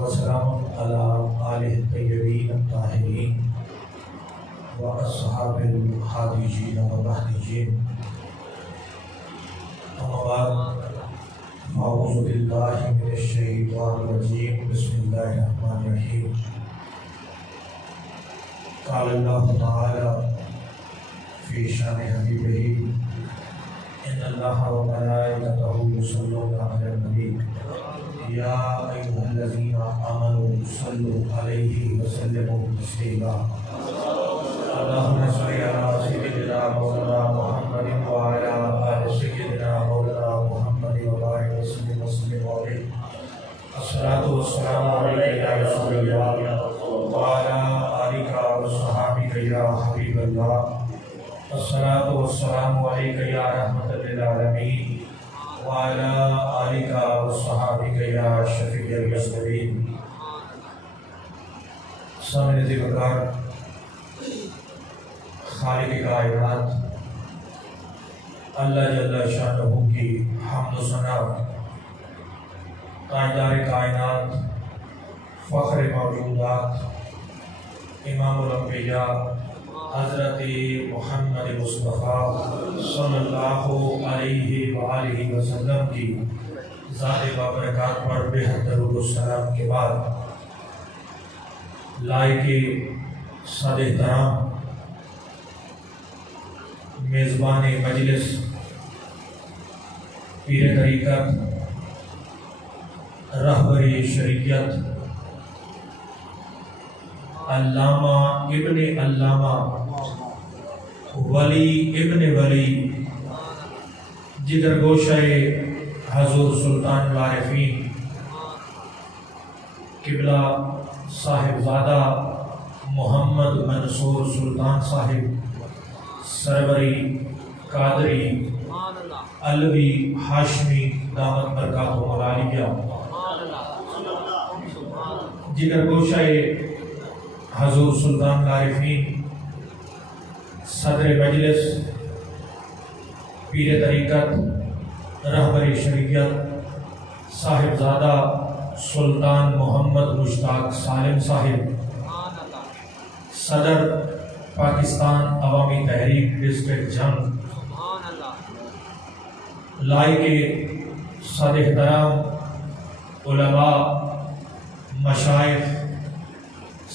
وسلام على آله الطيبين الطاهرين وأصحاب الهاديين والمهديين. أما بعد، أعوذ بالله من الشيطان الرجيم. بسم الله الرحمن الرحيم. قال الله تعالى في شأن حبيبه: إن الله وملائكته يصلون على النبي يا أيها الذين آمنوا صلوا عليه وسلموا تسليما. اللهم صل على سيدنا مولانا محمد وعلى آل سيدنا مولانا محمد وبارك وسلم عليه. الصلاة والسلام عليك يا رسول الله وعلى آلك وصحابك يا حبيب الله. الصلاة والسلام عليك يا رحمة للعالمين وعلى آلك وصحابك يا شفيع المذنبين. سامعین وقار، خالق کائنات اللہ جل شانہ کی حمد و ثنا، تاجدار کائنات، فخر موجودات، امام الانبیاء حضرت محمد مصطفیٰ صلی اللہ علیہ وآلہ وسلم کی ذات بابرکات پر بے حد درود و سلام کے بعد، لائق صد احترام میزبان مجلس پیر طریقت، رہبر شریعت، علامہ ابن علامہ، ولی ابن ولی، جگر گوشہ حضور سلطان العارفین قبلہ صاحبزادہ محمد منصور سلطان صاحب سروری قادری علوی ہاشمی دامت برکاتہ العالیہ، جگر گوشہ حضور سلطان العارفین صدر مجلس پیر طریقت، رہبر شریعت صاحبزادہ سلطان محمد مشتاق سالم صاحب، صدر پاکستان عوامی تحریک ڈسٹرکٹ جنگ، لائق صد احترام علماء، مشائخ،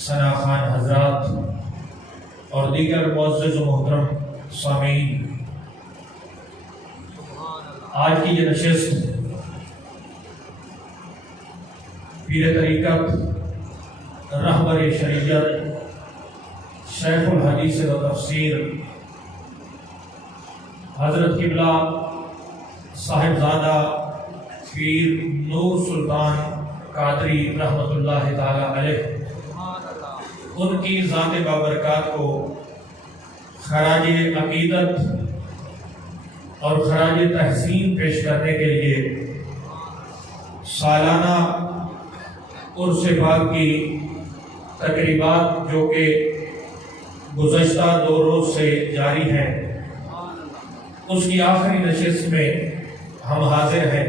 ثنا خان حضرات اور دیگر معزز و محترم سامعین، آج کی یہ نشست پیر طریقت، رہبر شریعت، شیخ الحدیث و تفسیر حضرت قبلہ صاحبزادہ پیر نور سلطان قادری رحمۃ اللہ تعالی علیہ، ان کی ذات بابرکات کو خراج عقیدت اور خراج تحسین پیش کرنے کے لیے سالانہ عرس پاک کی تقریبات جو کہ گزشتہ 2 روز سے جاری ہیں، اس کی آخری نشست میں ہم حاضر ہیں۔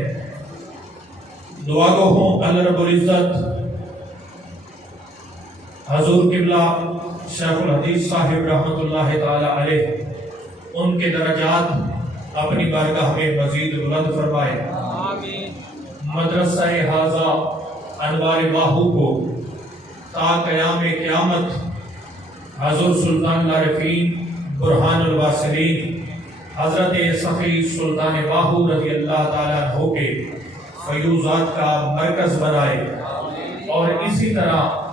دعا گو ہوں اللہ رب العزت حضور قبلہ شیخ الحدیث صاحب رحمۃ اللہ تعالی علیہ ان کے درجات اپنی بارگاہ میں مزید بلند فرمائے۔ مدرسہ حاضہ انوار باہو کو تا قیام قیامت حضور سلطان العارفین برہان الواصلین حضرت سخی سلطان باہو رضی اللہ تعالیٰ عنہ کے فیوزات کا مرکز بنائے، اور اسی طرح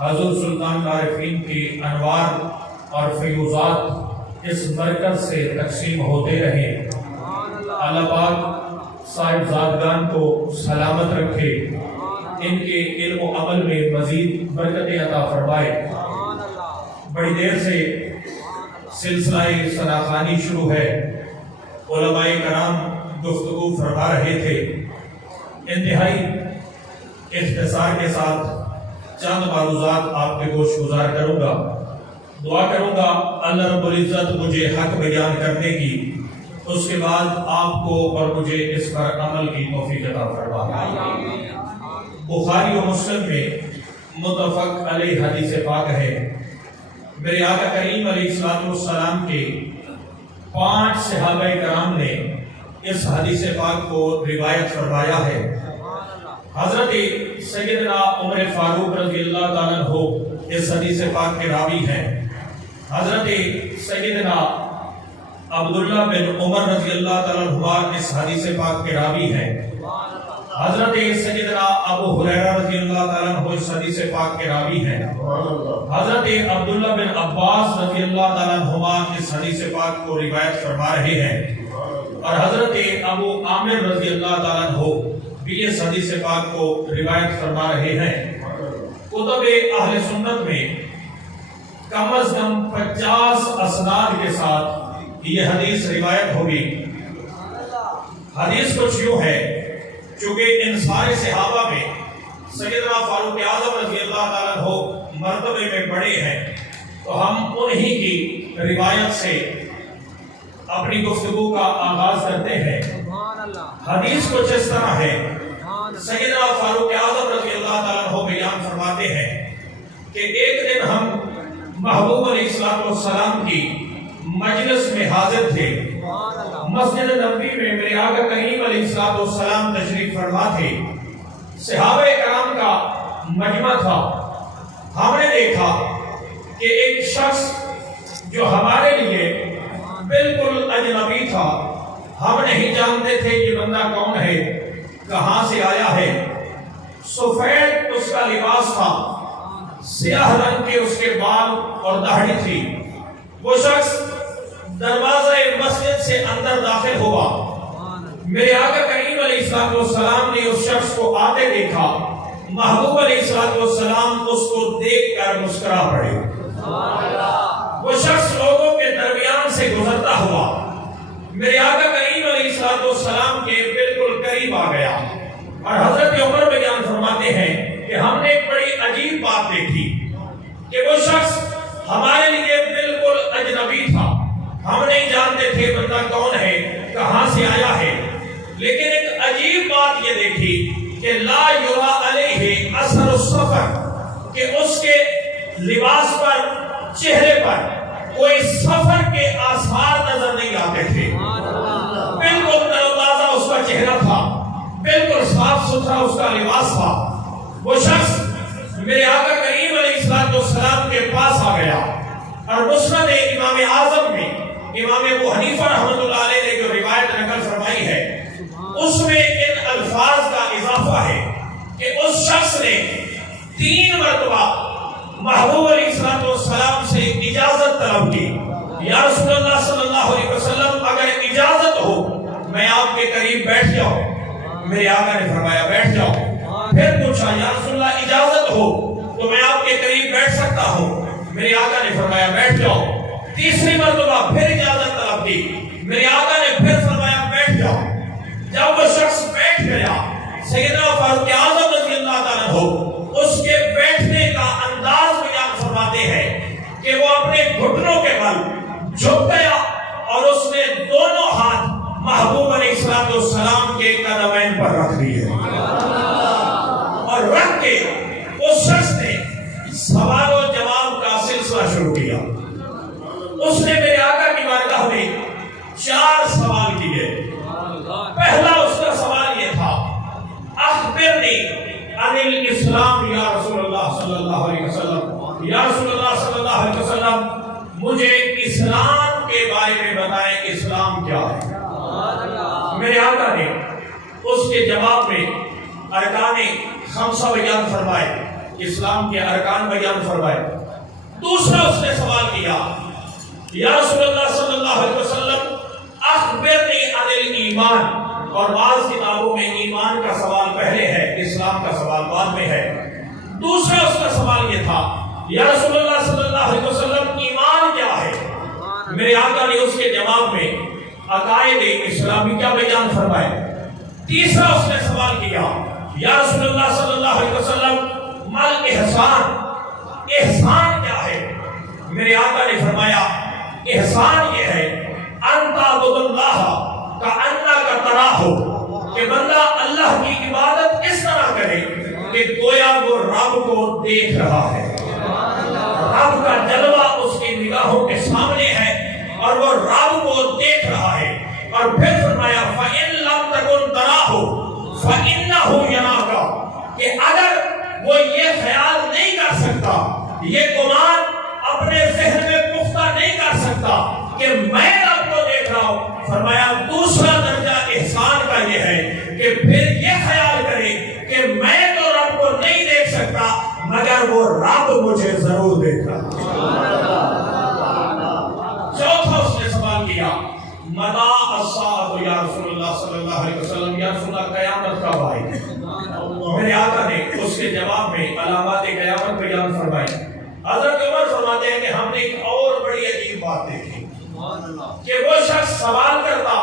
حضور سلطان العارفین کی انوار اور فیوزات اس مرکز سے تقسیم ہوتے رہیں۔ اللہ پاک صاحبزادگان کو سلامت رکھے، ان کے علم و عمل میں مزید برکت عطا فرمائے۔ بڑی دیر سے سلسلہ ثناخوانی شروع ہے، علماء کرام گفتگو فرما رہے تھے، انتہائی اختصار کے ساتھ چند معروضات آپ کے گوش گزار کروں گا۔ دعا کروں گا اللہ رب العزت مجھے حق بیان کرنے کی، اس کے بعد آپ کو اور مجھے اس پر عمل کی توفیق عطا فرمائے۔ بخاری و مسلم میں متفق علیہ حدیث پاک ہے۔ میرے آقا کریم علیہ السلام کے 5 صحابہ کرام نے اس حدیث پاک کو روایت فرمایا ہے۔ حضرت سیدنا عمر فاروق رضی اللہ تعالیٰ عنہ اس حدیث پاک کے راوی ہیں۔ حضرت سیدنا عبداللہ بن عمر رضی اللہ تعالیٰ عنہ اس حدیث پاک کے راوی ہیں۔ حضرت سیدنا ابو ہریرہ رضی اللہ تعالیٰ عنہ اس حدیث پاک کے راوی ہیں۔ حضرت عبداللہ بن عباس رضی اللہ تعالیٰ عنہ اس حدیث پاک کو روایت فرما رہے ہیں، اور حضرت ابو عامر رضی اللہ تعالیٰ عنہ بھی اس حدیث پاک کو روایت فرما رہے ہیں۔ کتب اہل سنت میں کم از کم 50 اسناد کے ساتھ یہ حدیث روایت ہوگی۔ حدیث کچھ یوں ہے، چونکہ ان سارے صحابہ میں سیدنا فاروق اعظم رضی اللہ تعالیٰ عنہ مرتبے میں بڑے ہیں، تو ہم انہی کی روایت سے اپنی گفتگو کا آغاز کرتے ہیں۔ حدیث کچھ اس طرح ہے، سیدنا فاروق اعظم رضی اللہ تعالیٰ عنہ بیان فرماتے ہیں کہ ایک دن ہم محبوب علیہ السلام کی مجلس میں حاضر تھے۔ مسجد نبوی میں میرے آقا کریم علیہ السلام تشریف فرما تھے۔ صحابہ کرام کا مجمع تھا۔ ہم نے دیکھا کہ ایک شخص جو ہمارے لیے بالکل اجنبی تھا، ہم نہیں جانتے تھے یہ بندہ کون ہے، کہاں سے آیا ہے۔ سفید اس کا لباس تھا، سیاہ رنگ کے اس کے بال اور داڑھی تھی۔ وہ شخص دروازہ مسجد سے اندر داخل ہوا۔ میرے آقا کریم علیہ السلام نے اس شخص کو آتے دیکھا۔ محبوب علیہ السلام اس کو دیکھ کر مسکرا پڑے۔ وہ شخص لوگوں کے درمیان سے گزرتا ہوا میرے آقا کریم علیہ السلام کے بالکل قریب آ گیا، اور حضرت عمر بیان فرماتے ہیں کہ ہم نے ایک بڑی عجیب بات دیکھی کہ وہ شخص ہمارے لیے بالکل اجنبی تھا، ہم نہیں جانتے تھے بندہ کون ہے، کہاں سے آیا ہے، لیکن ایک عجیب بات یہ دیکھی کہ لا یرا علیہ اثر السفر، کہ اس کے لباس پر، چہرے پر کوئی سفر کے آثار نظر نہیں آتے تھے۔ بالکل تروتازہ اس کا چہرہ تھا، بالکل صاف ستھرا اس کا لباس تھا۔ وہ شخص میرے آقا کریم علیہ السلام کے پاس آ گیا، اور مسند امام اعظم میں امام ابو حنیفہ رحمۃ اللہ علیہ نے جو روایت نقل فرمائی ہے، اس میں ان الفاظ کا اضافہ ہے کہ اس شخص نے 3 مرتبہ محبوب علیہ السلام سے اجازت طلب کی، یا رسول اللہ صلی اللہ علیہ وسلم اگر اجازت ہو میں آپ کے قریب بیٹھ جاؤں۔ میرے آقا نے فرمایا بیٹھ جاؤ۔ پھر پوچھا یا رسول اللہ اجازت ہو تو میں آپ کے قریب بیٹھ سکتا ہوں؟ میرے آقا نے فرمایا بیٹھ جاؤ۔ تیسری مرتبہ پھر اجازت طلب کی، میرے آقا نے پھر فرمایا بیٹھ جاؤ۔ جب وہ شخص بیٹھ گیا، سیدنا فاروق اعظم رضی اللہ تعالیٰ عنہ اس کے بیٹھنے کا انداز بیان فرماتے ہیں کہ وہ اپنے گھٹنوں کے بل جھک گیا، اور اس نے دونوں ہاتھ محبوب علیہ السلام کے قدمین پر رکھ دیے، اور رکھ کے اس شخص نے سوال و جواب کا سلسلہ شروع کیا۔ اس نے میرے آقا کی بارگاہ میں 4 سوال کیے۔ پہلا اس کا سوال یہ تھا، اخبرنی عن الاسلام یا رسول اللہ صلی اللہ علیہ وسلم، یا رسول اللہ صلی اللہ علیہ وسلم مجھے اسلام کے بارے میں بتائیں، اسلام کیا ہے؟ میرے آقا نے اس کے جواب میں ارکان 5 بیان فرمائے، اسلام کے ارکان بیان فرمائے۔ دوسرا اس نے سوال کیا، یا رسول اللہ صلی اللہ علیہ وسلم اخبرنی عن الایمان، اور بعض کتابوں میں ایمان کا سوال پہلے ہے، اسلام کا سوال بعد میں ہے۔ دوسرا اس کا سوال یہ تھا، یا رسول اللہ صلی اللہ علیہ وسلم ایمان کیا ہے؟ میرے آقا نے اس کے جواب میں عقائد اسلامی کیا بیان فرمائے۔ تیسرا اس نے سوال کیا، یا رسول اللہ صلی اللہ علیہ وسلم مل احسان، احسان کیا ہے؟ میرے آقا نے فرمایا احسان یہ ہے ان تعبد اللہ کأنک تراہ، کہ بندہ اللہ کی عبادت اس طرح کرے کہ کو دیکھ رہا ہے، رب کا جلوہ اس کی نگاہوں کے سامنے ہے اور وہ رب کو دیکھ رہا ہے۔ اور پھر فرمایا فَإِن لَمْ تَكُنْ تَرَاهُ فَإِنَّهُ يَرَاكَ، کہ اگر وہ یہ خیال نہیں کر سکتا، یہ گمان اپنے ذہن میں پختہ نہیں کر سکتا کہ میں رب کو دیکھ رہا ہوں، فرمایا دوسرا درجہ احسان کا یہ ہے کہ پھر یہ خیال کرے کہ میں تو رب کو نہیں دیکھ سکتا مگر وہ رب مجھے ضرور دیکھ رہا۔ چوتھا اس نے سوال کیا مَتَى السَّاعَةُ یا رسول اللہ صلی اللہ علیہ وسلم، یا رسول اللہ قیامت کب آئے گی؟ میرے آقا نے اس کے جواب میں علامات قیامت بیان فرمائے۔ حضرت عمر فرماتے ہیں کہ ہم نے ایک اور بڑی عجیب بات دیکھی کہ وہ شخص سوال کرتا،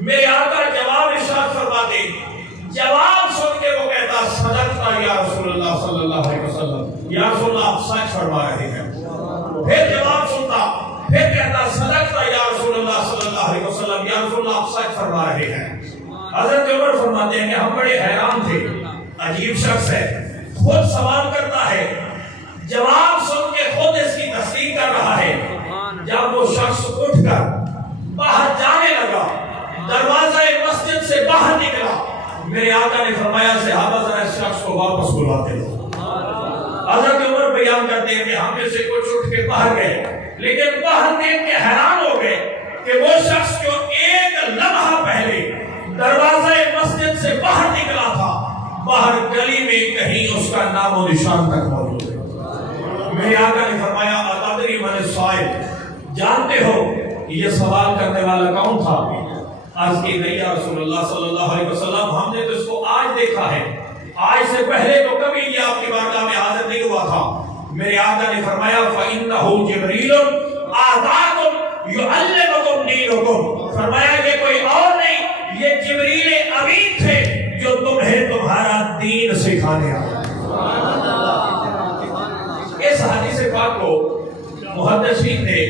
میرے آقا جواب ارشاد فرماتے، جواب سن کے وہ کہتا صدقتا یا رسول اللہ صلی اللہ علیہ وسلم، یا رسول اللہ آپ سچ فرما رہے ہیں۔ پھر جواب سنتا، پھر کہتا صدقتا یا رسول اللہ صلی اللہ علیہ وسلم، یا رسول اللہ آپ سچ فرما رہے ہیں۔ حضرت عمر فرماتے ہیں کہ ہم بڑے حیران تھے، عجیب شخص ہے، خود سوال کرتا ہے، جواب سن کے خود اس کی تصدیق کر رہا ہے۔ جب وہ شخص اٹھ کر باہر جانے لگا، دروازہ مسجد سے باہر نکلا، میرے آقا نے فرمایا صحابہ ذرا اس شخص کو واپس بلاتے ہو۔ حضرت عمر بیان کرتے ہیں کہ ہم میں سے کچھ اٹھ کے باہر گئے، لیکن باہر دیکھ کے حیران ہو گئے کہ وہ شخص جو ایک لمحہ پہلے دروازہ مسجد سے باہر نکلا تھا، باہر گلی میں کہیں اس کا نام و نشان تک موجود ہے۔ میرے آقا نے فرمایا اتدری من السائل، جانتے ہو یہ سوال کرنے والا کون تھا؟ عرض کی گئی یا رسول اللہ صلی اللہ علیہ وسلم ہم نے تو اس کو آج دیکھا ہے، آج سے پہلے تو کبھی یہ آپ کی بارگاہ میں حاضر نہیں ہوا تھا۔ میرے آقا نے فرمایا فَإِنَّهُ جِبْرِيلٌ آتاكُمْ يُعَلِّمُكُمْ دِينَكُمْ، فرمایا یہ کوئی اور نہیں، یہ جبریل امین تھے جو تمہیں تمہارا دین سکھانے آئے۔ اس حدیث پاک کو محدثین نے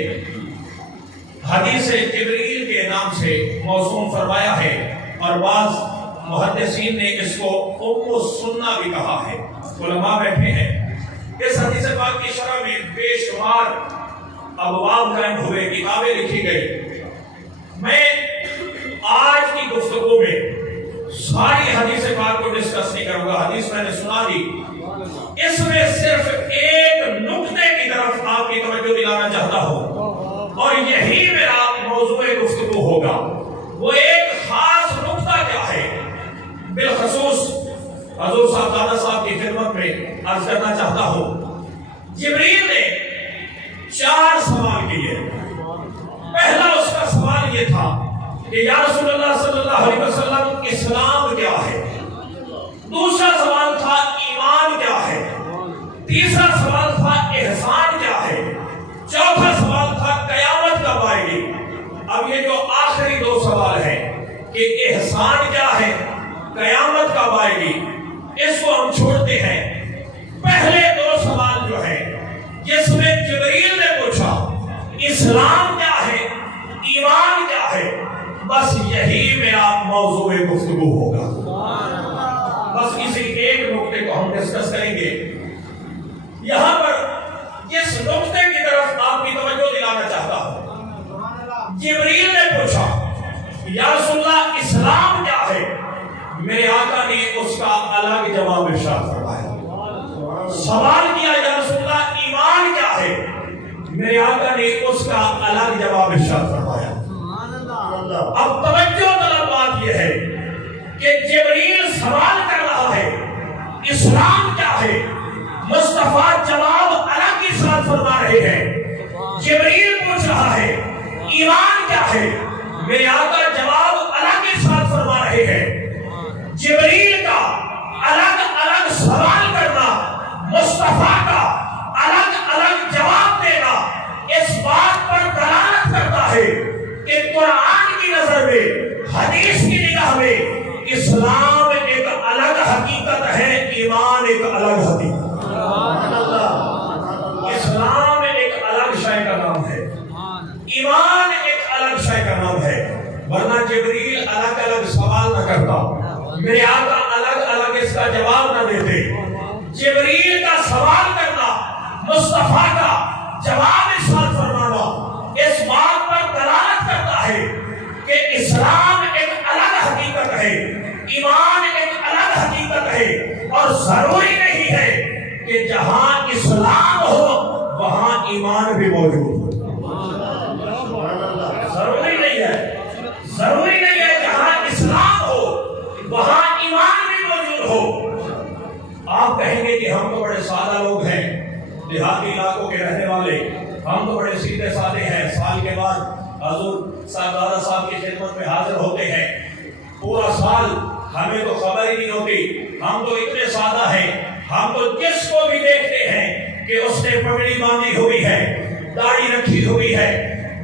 حدیث جبریل کے نام سے موسوم فرمایا ہے، اور بعض محدثین نے اس کو ام السنہ بھی کہا ہے۔ علماء بیٹھے ہیں، اس حدیث پاک کی شرح میں بے شمار ابواب قائم ہوئے، کتابیں لکھی گئی۔ میں آج کی گفتگو میں ساری حدیث پاک کو ڈسکس نہیں کروں گا، حدیث میں نے سنا دی، اس میں صرف ایک نقطے کی طرف آپ کی توجہ دلانا چاہتا ہوں، اور یہی میرا موضوع گفتگو ہوگا۔ وہ ایک خاص نقطہ کیا ہے، بالخصوص حضور صاحب دادا صاحب کی خدمت میں عرض کرنا چاہتا ہوں۔ جبریل نے 4 سوال کیے۔ پہلا اس کا سوال یہ تھا کہ یا رسول اللہ صلی اللہ علیہ وسلم اسلام کیا ہے؟ دوسرا سوال تھا ایمان کیا ہے؟ تیسرا سوال تھا احسان کیا ہے؟ چوتھا سوال تھا قیامت کب آئے گی؟ اب یہ جو آخری 2 سوال ہیں کہ احسان کیا ہے، قیامت کب آئے گی، اس کو ہم چھوڑتے ہیں۔ پہلے 2 سوال جو ہیں جس میں جبریل نے پوچھا اسلام کیا ہے، ایمان کیا ہے، بس یہی میرا موضوع گفتگو ہوگا۔ بس اسی ایک نقطے کو ہم ڈسکس کریں گے۔ یہاں پر جس نقطے کی طرف آپ کی توجہ دلانا چاہتا ہوں، جبریل نے پوچھا یا رسول اللہ اسلام کیا ہے، میرے آقا نے اس کا الگ جواب ارشاد فرمایا۔ سوال کیا یا رسول اللہ ایمان کیا ہے، میرے آقا نے اس کا الگ جواب ارشاد فرمایا۔ اب توجہ طلب بات یہ ہے کہ جبریل سوال کر رہا ہے اسلام کیا ہے، مصطفیٰ جواب الگ ہی ساتھ فرما رہے ہیں۔ جبریل پوچھ رہا ہے ایمان کیا ہے، میرے آقا جواب الگ ہی ساتھ فرما رہے ہیں۔ جبریل کا الگ الگ سوال کرنا، مصطفیٰ کا الگ الگ جواب دینا، اس بات پر دلالت کرتا ہے کہ قرآن کی نظر میں، حدیث کی نگاہ میں اسلام ایک الگ حقیقت ہے، ایمان ایک الگ حقیقت۔ اسلام ایک الگ شے کا نام ہے، ایمان ایک الگ شے کا نام ہے، ورنہ جبریل الگ الگ سوال نہ کرتا، میرے آقا الگ الگ اس کا جواب نہ دیتے۔ جبریل کا سوال کرنا، مصطفیٰ کا جواب ارشاد فرمانا اس بات پر دلالت کرتا ہے کہ اسلام ایک الگ حقیقت ہے، ایمان ایک الگ حقیقت ہے، اور ضروری نہیں ہے کہ جہاں اسلام ہو وہاں ایمان بھی موجود ہو۔ ضروری نہیں ہے جہاں اسلام ہو وہاں ایمان بھی موجود ہو۔ آپ کہیں گے کہ ہم تو بڑے سادہ لوگ ہیں، دیہاتی علاقوں کے رہنے والے، ہم تو بڑے سیدھے سادے ہیں، سال کے بعد حضور صاحبزادہ صاحب کی خدمت میں حاضر ہوتے ہیں، پورا سال ہمیں تو خبر ہی نہیں ہوتی، ہم تو اتنے سادہ ہیں، ہم تو جس کو بھی دیکھتے ہیں کہ اس نے پگڑی باندھی ہوئی ہے، داڑھی رکھی ہوئی ہے،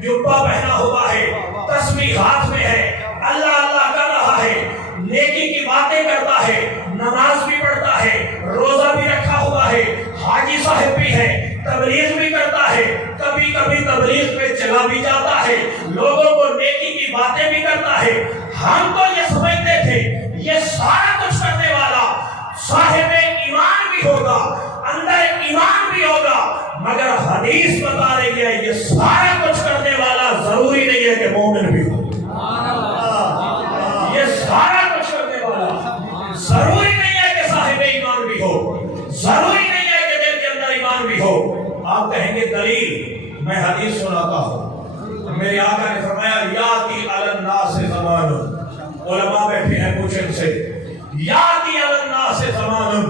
جبہ پہنا ہوا ہے، تسبیح ہاتھ میں ہے، اللہ اللہ کر رہا ہے، نیکی کی باتیں کرتا ہے، نماز بھی پڑھتا ہے، روزہ بھی رکھا ہوا ہے، حاجی صاحب بھی ہے، تبلیغ بھی کرتا ہے، کبھی کبھی تبلیغ پہ چلا بھی جاتا ہے، لوگوں کو نیکی کی باتیں بھی کرتا ہے۔ ہم تو یہ سمجھتے تھے یہ سارا کچھ کرنے والا صاحب ایمان بھی ہوگا، اندر ایمان بھی ہوگا، مگر حدیث بتا رہی ہے یہ سارا کچھ کرنے والا ضروری نہیں ہے کہ مومن بھی ہو۔ یہ سارا کچھ کرنے والا ضروری نہیں ہے کہ صاحب ایمان بھی ہو، ضروری نہیں ہے کہ دل کے اندر ایمان بھی ہو۔ آپ کہیں گے دلیل، میں حدیث سناتا ہوں، میرے آقا نے فرمایا یاتی علی الناس زمان، علماء بیٹھے ہیں پوچھیں سے، یاتی علی الناس زمان،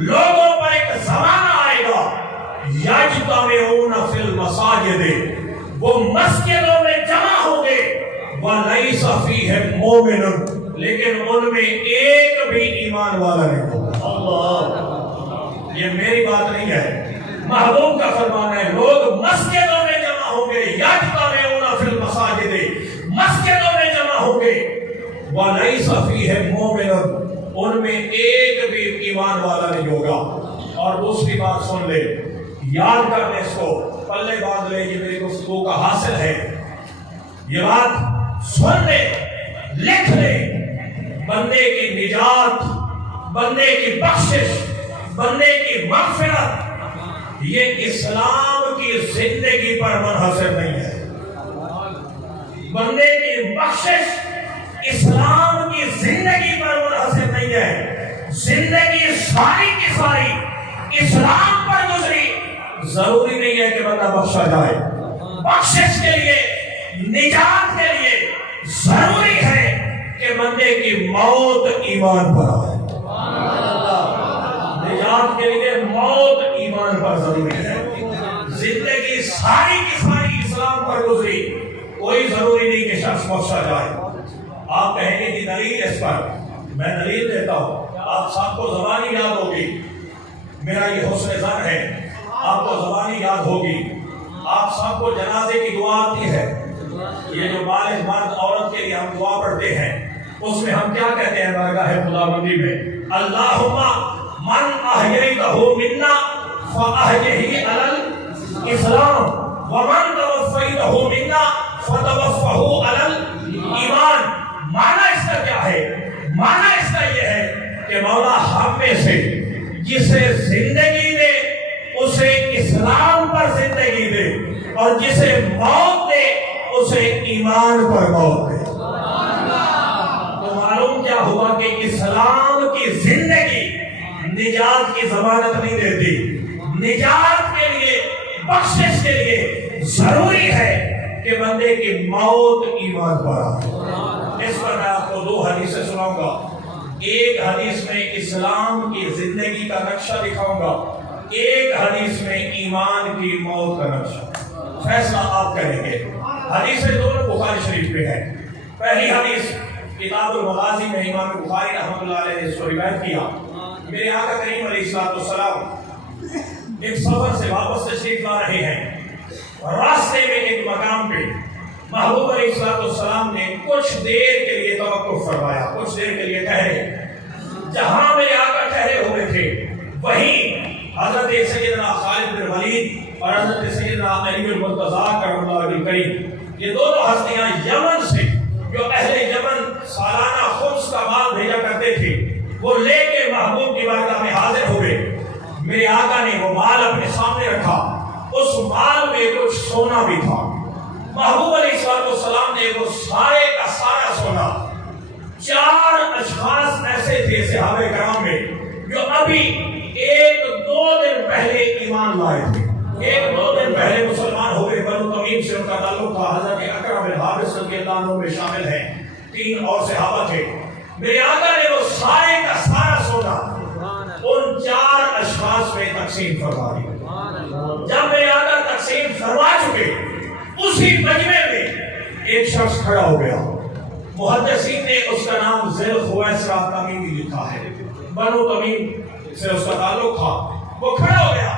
لوگوں پر ایک زمانہ آئے گا، یجتمعون فی المساجد، وہ مسجدوں میں جمع ہوں گے، ولیس فیہم مومن، لیکن ان میں ایک بھی ایمان والا نہیں ہوگا۔ اللہ، یہ میری بات نہیں ہے، محبوب کا فرمان ہے، لوگ مسجدوں میں جمع ہوں گے، یجتمعون فی المساجد، مسجدوں میں جمع ہوں گے، ولیس فیہم مومن، ان میں ایک بھی ایمان والا نہیں ہوگا۔ اور دوسری بات سن لے، یاد کر لے، اس کو پلے باندھ لے، یہ میری گفتگو کا حاصل ہے، یہ بات سن لے، لکھ لے، بندے کی نجات، بندے کی بخشش، بندے کی مغفرت یہ اسلام کی زندگی پر منحصر نہیں ہے۔ بندے کی بخشش اسلام کی زندگی پر منحصر نہیں ہے۔ زندگی ساری کی ساری اسلام پر گزری، ضروری نہیں ہے کہ بندہ بخشا جائے۔ بخشش کے لیے، نجات کے لیے ضروری ہے کہ بندے کی موت ایمان پر آئے۔ نجات کے لیے موت ایمان پر ضروری ہے۔ زندگی ساری کی ساری اسلام پر گزری، کوئی ضروری نہیں کہ شخص بخشا جائے۔ آپ کہیں گے کہ دلیل اس پر، میں دلیل دیتا ہوں، آپ سب کو زبانی یاد ہوگی، میرا یہ حسن ظن ہے، آپ کو زبانی یاد ہوگی۔ آپ سب کو جنازے کی دعا آتی ہے، یہ جو بالغ مرد عورت کے لیے ہم دعا پڑھتے ہیں، اس میں ہم کیا کہتے ہیں بارگاہ خداوندی میں؟ اللہم من احییتہ منا فاحیہ علی الاسلام ومن توفیتہ منا فتوفہ علی الایمان۔ معنی اس کا کیا ہے؟ معنی اس کا یہ ہے کہ مولا ہم میں سے جسے زندگی دے اسے اسلام پر زندگی دے، اور جسے موت دے اسے ایمان پر موت دے۔ تو معلوم کیا ہوا کہ اسلام کی زندگی نجات کی ضمانت نہیں دیتی۔ نجات کے لیے، بخشش کے لیے ضروری ہے کہ بندے کی موت ایمان پر آئے۔ اس پر میں آپ کو دو حدیثیں سناؤں گا۔ ایک حدیث میں اسلام کی زندگی کا نقشہ دکھاؤں گا، ایک حدیث میں ایمان کی موت کا نقشہ۔ فیصلہ آپ کریں گے۔ حدیثیں دونوں بخاری شریف پہ ہیں۔ پہلی حدیث کتاب المغازی میں امام بخاری رحمۃ اللہ علیہ نے اس کو روایت کیا۔ میرے آقا کریم علیہ السلام ایک سفر سے واپس تشریف لا رہے ہیں، راستے میں ایک مقام پہ محبوب علیہ السلام نے کچھ دیر کے لیے توقف فرمایا، کچھ دیر کے لیے ٹھہرے۔ جہاں میرے آقا ٹھہرے ہوئے تھے وہیں حضرت سیدنا خالد بن ولید اور حضرت سیدنا علی بن مرتضیٰ کرم اللہ وجہہ الکریم، یہ دونوں ہستیاں یمن سے، جو اہل یمن سالانہ خمس کا مال بھیجا کرتے تھے، وہ لے کے محبوب کی بارگاہ میں حاضر ہوئے۔ سونا بھی تھا۔ محبوب علیہ السلام نے وہ سارے کا سارا سونا 4 اشخاص ایسے تھے صحابہ کرام میں جو ابھی 1-2 دن پہلے ایمان لائے تھے، 1-2 دن پہلے مسلمان ہو گئے۔ بنو تمیم سے ان کا تعلق تھا، حضرت اکرم بن حابس رضی اللہ عنہ میں شامل ہیں، 3 اور صحابہ تھے۔ میرے آقا نے وہ سارے کا سارا سونا ان 4 اشخاص میں تقسیم فرما دیا۔ جب میرے آقا تقسیم فرما چکے، اسی مجمع میں ایک شخص کھڑا ہو گیا، محدثین نے اس کا نام ذی خویسرہ تمیمی لکھا ہے، بنو تمیم سے اس کا تعلق تھا۔ وہ کھڑا ہو گیا،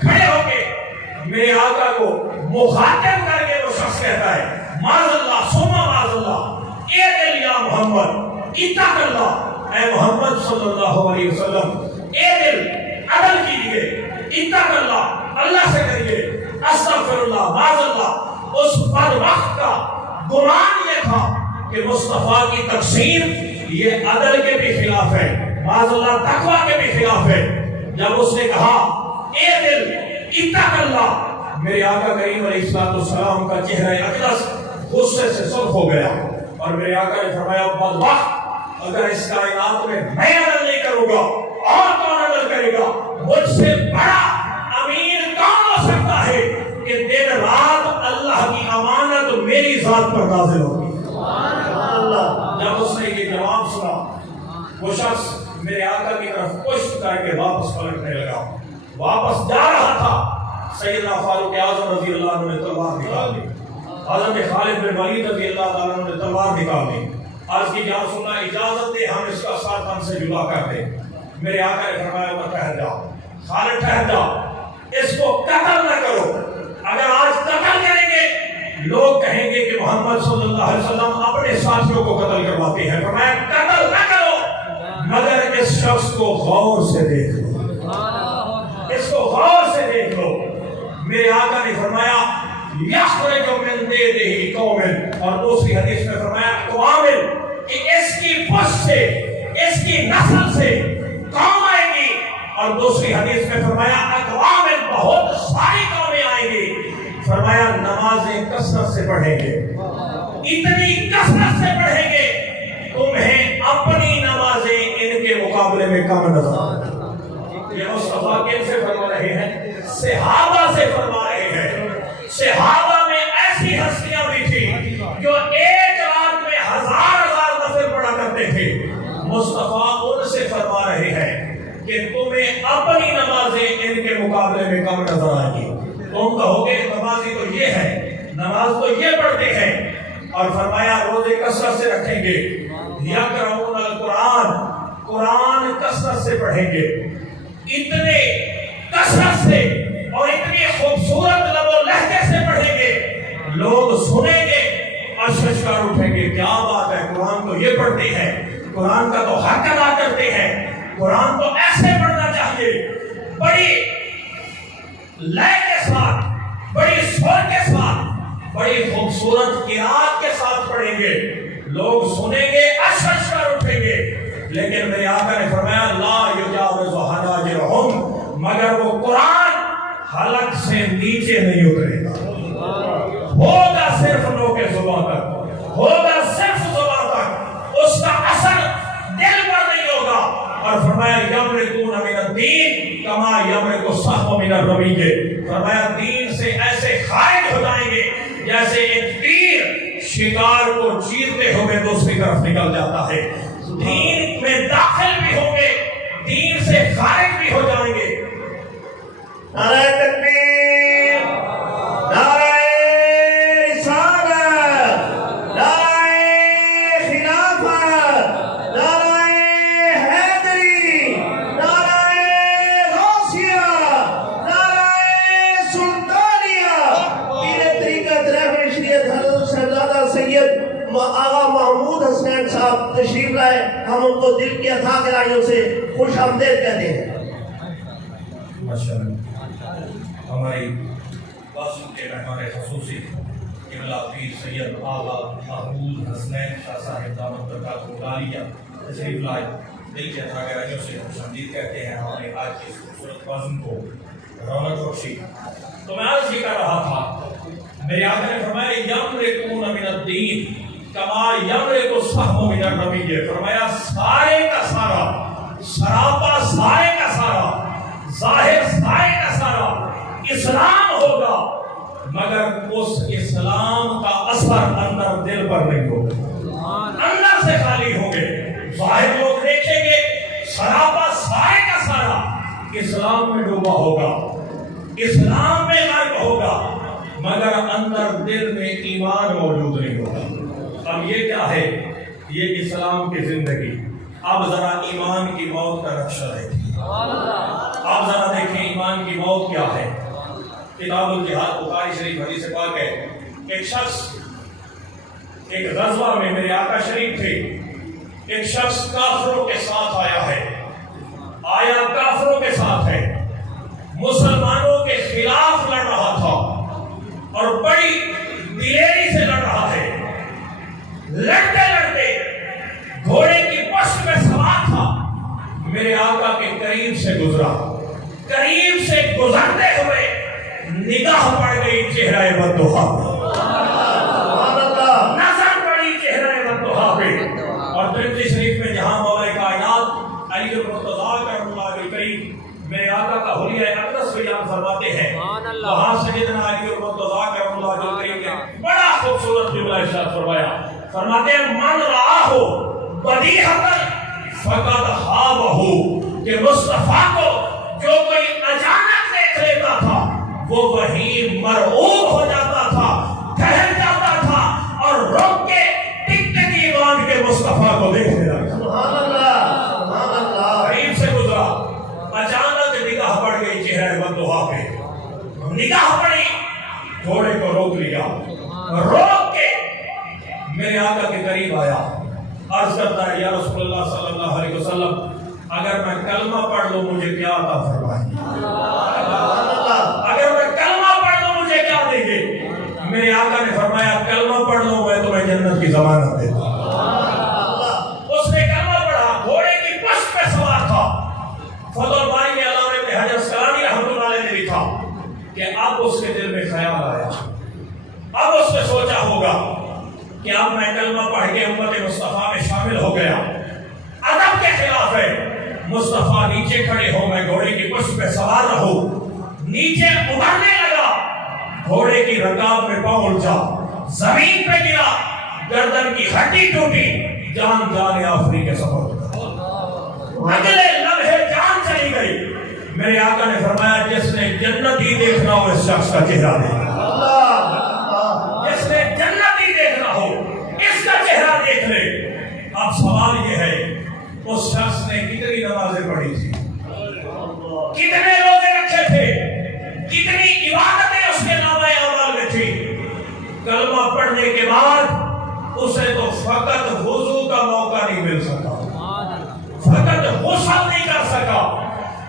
کھڑے ہو کے میرے آقا کو مخاطب کر کے وہ شخص کہتا ہے معاذ اللہ ثم معاذ اللہ اے دل یا محمد اتق اللہ، اے محمد صلی اللہ علیہ وسلم اے دل عدل کیجئے، اتق اللہ اللہ سے کریے، استغفر اللہ معاذ اللہ۔ اس بدبخت کا گمان یہ تھا کہ مصطفیٰ کی تقسیم یہ عدل کے بھی خلاف ہے، معاذ اللہ تقوی کے بھی خلاف ہے۔ جب اس نے کہا اے دل اتق اللہ، میرے آقا کریم علیہ السلام کا چہرہ اقدس غصے سے سرخ ہو گیا اور میرے آقا نے فرمایا بدبخت، اگر اس کائنات میں میں عدل نہیں کروں گا اور کون عدل کرے گا؟ مجھ سے بڑا امیر کون ہو سکتا ہے کہ دن رات اللہ کی امانت میری ذات پر نازل ہوگی؟ جب اس نے یہ جواب سنا، وہ شخص میرے آقا کی طرف پشت کر کے واپس پلٹنے لگا، واپس جا رہا تھا۔ سیدنا فاروق اعظم رضی اللہ عنہ نے تلوار نکال دی، حضرت خالد بن ولید رضی اللہ تعالیٰ عنہ نے تلوار نکال دی، عرض کی یا رسول اللہ اجازت دے ہم اس کا ساتھ ہم سے جدا کر دیں۔ میرے آقا نے فرمایا وہ ٹھہر جاؤ، خالد ٹھہر جاؤ، اس کو قتل نہ کرو، اگر آج قتل کریں گے لوگ کہیں گے کہ محمد صلی اللہ علیہ وسلم اپنے ساتھیوں کو قتل کرواتے ہیں۔ فرمایا قتل نہ کرو مگر اس شخص کو غور سے دیکھ لو، اس کو غور سے دیکھ لو۔ میرے آقا نے فرمایا یخرج من دیدہ قوم، اور دوسری حدیث میں فرمایا قوامل، کہ اس کی پشت سے اس کی نسل سے قوم آئے گی، اور دوسری حدیث میں فرمایا اقوامل، بہت ساری قومیں آئیں گی۔ فرمایا نمازیں کثرت سے پڑھیں گے، اتنی کثرت سے پڑھیں گے تمہیں اپنی نمازیں ان کے مقابلے میں کم نظر آئیں۔ یہ مصطفیٰ کن سے فرما رہے ہیں؟ صحابہ سے فرما رہے ہیں۔ صحابہ میں ایسی ہستیاں بھی تھیں جو ایک رات میں 1000 نفل پڑھا کرتے تھے۔ مصطفیٰ ان سے فرما رہے ہیں کہ تمہیں اپنی نمازیں ان کے مقابلے میں کم نظر آئیں گی۔ تم کہو گے نمازی تو یہ ہے، نماز تو یہ پڑھتے ہیں، اور فرمایا روزے کثرت سے رکھیں گے، یقرؤون القرآن، قرآن کثرت سے پڑھیں گے، اتنے کثرت سے اور اتنی خوبصورت لب و لہجے سے پڑھیں گے، لوگ سنیں گے اور ششکار اٹھیں گے کیا بات ہے، قرآن تو یہ پڑھتے ہیں، قرآن کا تو حق ادا کرتے ہیں، قرآن تو ایسے پڑھنا چاہیے، بڑی لے کے ساتھ، بڑی سور کے ساتھ، بڑی خوبصورت قرات کے ساتھ پڑھیں گے، لوگ سنیں گے اششکار اٹھیں گے۔ لیکن میرے آقا نے فرمایا لا یجاوز حناجرہم، مگر وہ قرآن حلق سے نیچے نہیں اترے گا، ہوگا صرف نو کے زبان تک، ہوگا صرف زبان تک، اس کا اثر دل پر نہیں ہوگا۔ اور فرمایا یمرقون من الدین کما یمرق السهم من الرمیہ، فرمایا دین سے ایسے خارج ہو جائیں گے جیسے ایک تیر شکار کو چیرتے ہوئے دوسری طرف نکل جاتا ہے۔ دین میں داخل بھی ہوں گے، دین سے خارج بھی ہو جائیں گے۔ نعرہ تکبیر، نعرہ رسالت، نعرہ خلافت، نعرہ حیدری، نعرہ غوثیہ، نعرہ سلطانیہ، دین طریقت رہبر شریعت حضرت صاحبزادہ سید آغا محمود حسین صاحب تشریف لائے، ہم ان کو دل کی اتھا گہرائیوں سے خوش آمدید کہتے ہیں۔ ہماری بازو کے مہمان خصوصی قبلہ پیر سید آغا محمود حسنین شاہ صاحب دامت برکاتہ عالیہ تشریف لائے، دل کے اتھا گہرائیوں سے خوش آمدید کہتے ہیں۔ ہمارے آج کی خوبصورت بازو کو رونق بخشی. تو میں عرض یہ کر رہا تھا، میرے آقا نے فرمایا یمرقون من الدین کما یمرق السهم من الرمیہ. فرمایا سارے کا سارا، سراپا سارے کا سارا، ظاہر سارے کا سارا اسلام ہوگا، مگر اس اسلام کا اثر اندر دل پر نہیں ہوگا، اندر سے خالی ہوں گے. ظاہر لوگ دیکھیں گے سراپا سارے کا سارا اسلام میں ڈوبا ہوگا، اسلام میں غرق ہوگا، مگر اندر دل میں ایمان موجود نہیں ہوگا. اب یہ کیا ہے؟ یہ اسلام کی زندگی. اب ذرا ایمان کی موت کا نقشہ دیکھیں. اب ذرا دیکھیں ایمان کی موت کیا ہے. کتاب الجہاد بخاری شریف حدیث پاک ہے، ایک شخص ایک غزوہ میں میرے آقا شریف تھے، ایک شخص کافروں کے ساتھ آیا ہے، کافروں کے ساتھ ہے، مسلمانوں کے خلاف لڑ رہا تھا اور بڑی دلیری سے لڑ رہا ہے. لڑتے لڑتے گھوڑے کی پشت میں سوار تھا، میرے آقا کے قریب سے گزرا. قریب سے گزرتے ہوئے نگاہ پڑ گئی چہرہ بددعا پہ، نظر پڑی چہرہ بددعا پہ. اور ترمذی شریف میں جہاں مولا کائنات علی المرتضیٰ کرم اللہ کریم میرے آقا کا حلیہ اقدس بیان فرماتے ہیں، وہاں سیدنا علی المرتضیٰ کرم اللہ کریم نے بڑا خوبصورت جملہ ارشاد فرمایا. فرماتے ہیں من رآہ بدیہۃ فقد ہابہ، کہ مصطفیٰ کو جو کوئی اچانک دیکھ لیتا تھا وہ وہی مرعوب ہو جاتا تھا، ٹھہر جاتا تھا اور رک کے ٹکٹکی باندھ کے مصطفیٰ کو دیکھنے لگا. سبحان اللہ، سبحان اللہ. قریب سے گزرا، اچانک نگاہ پڑ گئی چہرہ بددعا پہ، نگاہ پڑی، گھوڑے کو روک لیا، روک کے میرے آقا کے قریب آیا، عرض کرتا ہے یا رسول اللہ صلی اللہ علیہ وسلم اگر میں کلمہ پڑھ لوں مجھے کیا عطا فرمائیں؟ اگر میں کلمہ پڑھ لوں مجھے کیا دیں گے؟ میرے آقا نے فرمایا کلمہ پڑھ لوں میں تمہیں جنت کی ضمانت دیتا ہوں. اس نے کلمہ پڑھا، گھوڑے کی پشت پہ سوار تھا. فتح الباری میں علامہ ابن حجر اسقلانی رحمۃ اللہ علیہ نے لکھا کہ اب اس کے دل میں خیال آیا، اب اس نے سوچا ہوگا کہ اب میں کلمہ پڑھ کے امت مصطفیٰ میں شامل ہو گیا. ادب کے خلاف ہے، مصطفیٰ نیچے کھڑے ہو، میں گھوڑے کی پشت پہ سوار رہوں. نیچے ابھرنے لگا، گھوڑے کی رکاب میں پاؤں الجھا، زمین پہ گرا، گردن کی ہڈی ٹوٹی، جان جانے آخری کے سفر. اگلے لمحے جان چلی گئی. میرے آقا نے فرمایا جس نے جنتی دیکھنا ہو اس شخص کا چہرہ دیکھنا، جس نے جنتی دیکھنا ہو اس کا چہرہ دیکھ لے. اب سوال یہ ہے اس شخص نے کتنی نمازیں پڑھی تھی، کتنے روزے رکھے تھے، کتنی عبادتیں اس کے نامہ اعمال میں تھی. کلمہ پڑھنے کے بعد اسے تو فقط وضو کا موقع نہیں مل سکا، فقط غسل نہیں کر سکا.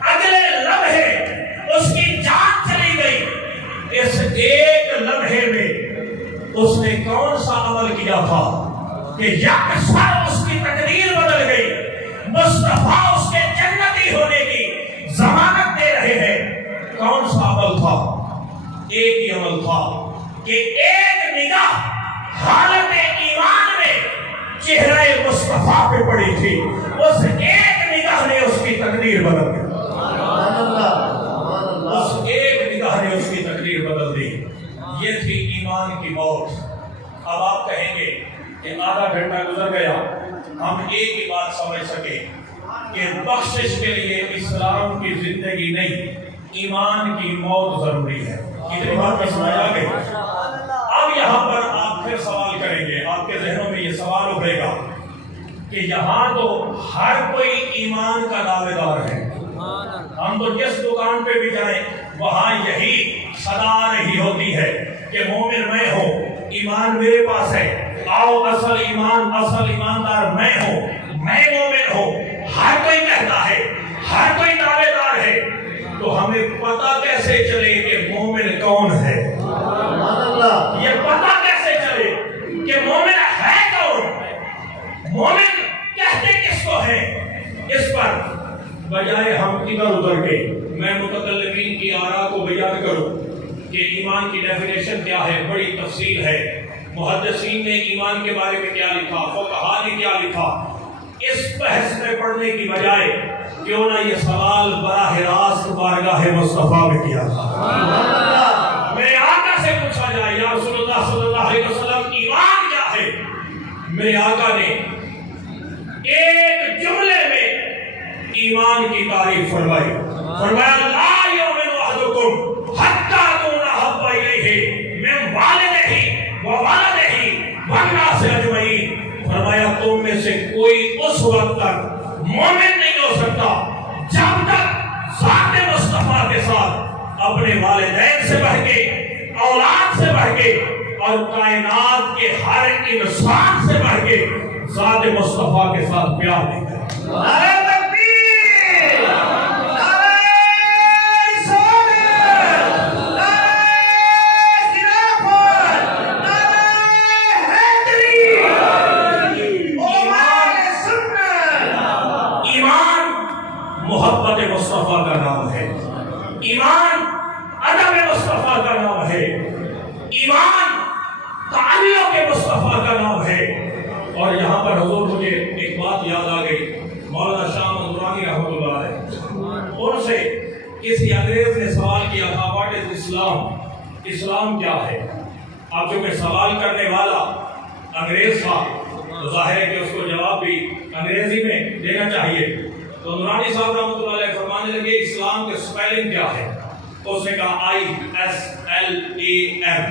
اگلے لمحے اس کی جان چلی گئی. اس ایک لمحے میں اس نے کون سا عمل کیا تھا کہ یکسر اس کی تقدیر بدل گئی. مصطفیٰ اس کے جنتی ہونے کی ضمانت دے رہے ہیں. کون سا عمل تھا؟ ایک ہی عمل تھا کہ ایک نگاہ حالت ایمان میں چہرہ مصطفیٰ پہ پڑی تھی. اس ایک نگاہ نے اس کی تقدیر بدل دی. اس ایک نگاہ نے اس کی تقدیر بدل دی. یہ تھی ایمان کی موت. اب آپ کہیں گے کہ آدھا گھنٹہ گزر گیا، ہم ایک ہی بات سمجھ سکے کہ بخشش کے لیے اسلام کی زندگی نہیں، ایمان کی موت ضروری ہے. کتنی بات میں سمجھ آ گئی؟ اب یہاں پر آپ پھر سوال کریں گے، آپ کے ذہنوں میں یہ سوال اٹھے گا کہ یہاں تو ہر کوئی ایمان کا دعوے دار ہے، ہم تو جس دکان پہ بھی جائیں وہاں یہی صدا رہی ہوتی ہے کہ مومن میں ہوں، ایمان میرے پاس ہے، آؤ اصل ایماندار میں ہوں، میں مومن ہوں. ہر کوئی کہتا ہے، ہر کوئی دعوے دار ہے. تو ہمیں پتہ کیسے چلے کہ مومن کون ہے؟ یہ پتہ کیسے چلے کہ مومن ہے کون؟ مومن کہتے کس کو ہے؟ اس پر بجائے ہم ادھر ادھر کے میں متکلمین کی آراء کو بیان کروں کہ ایمان کی ڈیفینیشن کیا ہے، بڑی تفصیل ہے، محدثین نے ایمان کے بارے میں کیا لکھا، فقہاء نے کیا لکھا، اس بحث میں پڑھنے کی بجائے کیوں نہ یہ سوال براہ راست بارگاہ مصطفیٰ میں کیا تھا، میرے آقا سے پوچھا جائے یا رسول اللہ صلی اللہ علیہ وسلم ایمان کیا ہے؟ میرے آقا نے ایک جملے میں ایمان کی تعریف فرمائی، فرمایا لا یؤمن احدکم حتی اکون احب الیہ من والدہ وولدہ والناس اجمعین، فرمایا تم میں سے کوئی اس وقت تک مومن نہیں ہو سکتا جب تک ذات مصطفیٰ کے ساتھ اپنے والدین سے بڑھ کے، اولاد سے بڑھ کے اور کائنات کے ہر انسان سے بڑھ کے ذات مصطفیٰ کے ساتھ پیار نہیں کرے۔ محبت مصطفیٰ کا نام ہے، ایمان ادب مصطفیٰ کا نام ہے، ایمان تعلیق مصطفیٰ کا نام ہے۔ اور یہاں پر حضور مجھے ایک بات یاد آ گئی، مولانا شاہ منظورانی رحمۃ اللہ علیہ، ان سے کسی انگریز نے سوال کیا تھا واٹ از اسلام، اسلام کیا ہے؟ اب چونکہ سوال کرنے والا انگریز تھا تو ظاہر ہے کہ اس کو جواب بھی انگریزی میں دینا چاہیے، تو نورانی صاحب رحمۃ اللہ علیہ فرمانے لگے اسلام کے سپیلنگ کیا ہے؟ اس نے کہا ISLAM،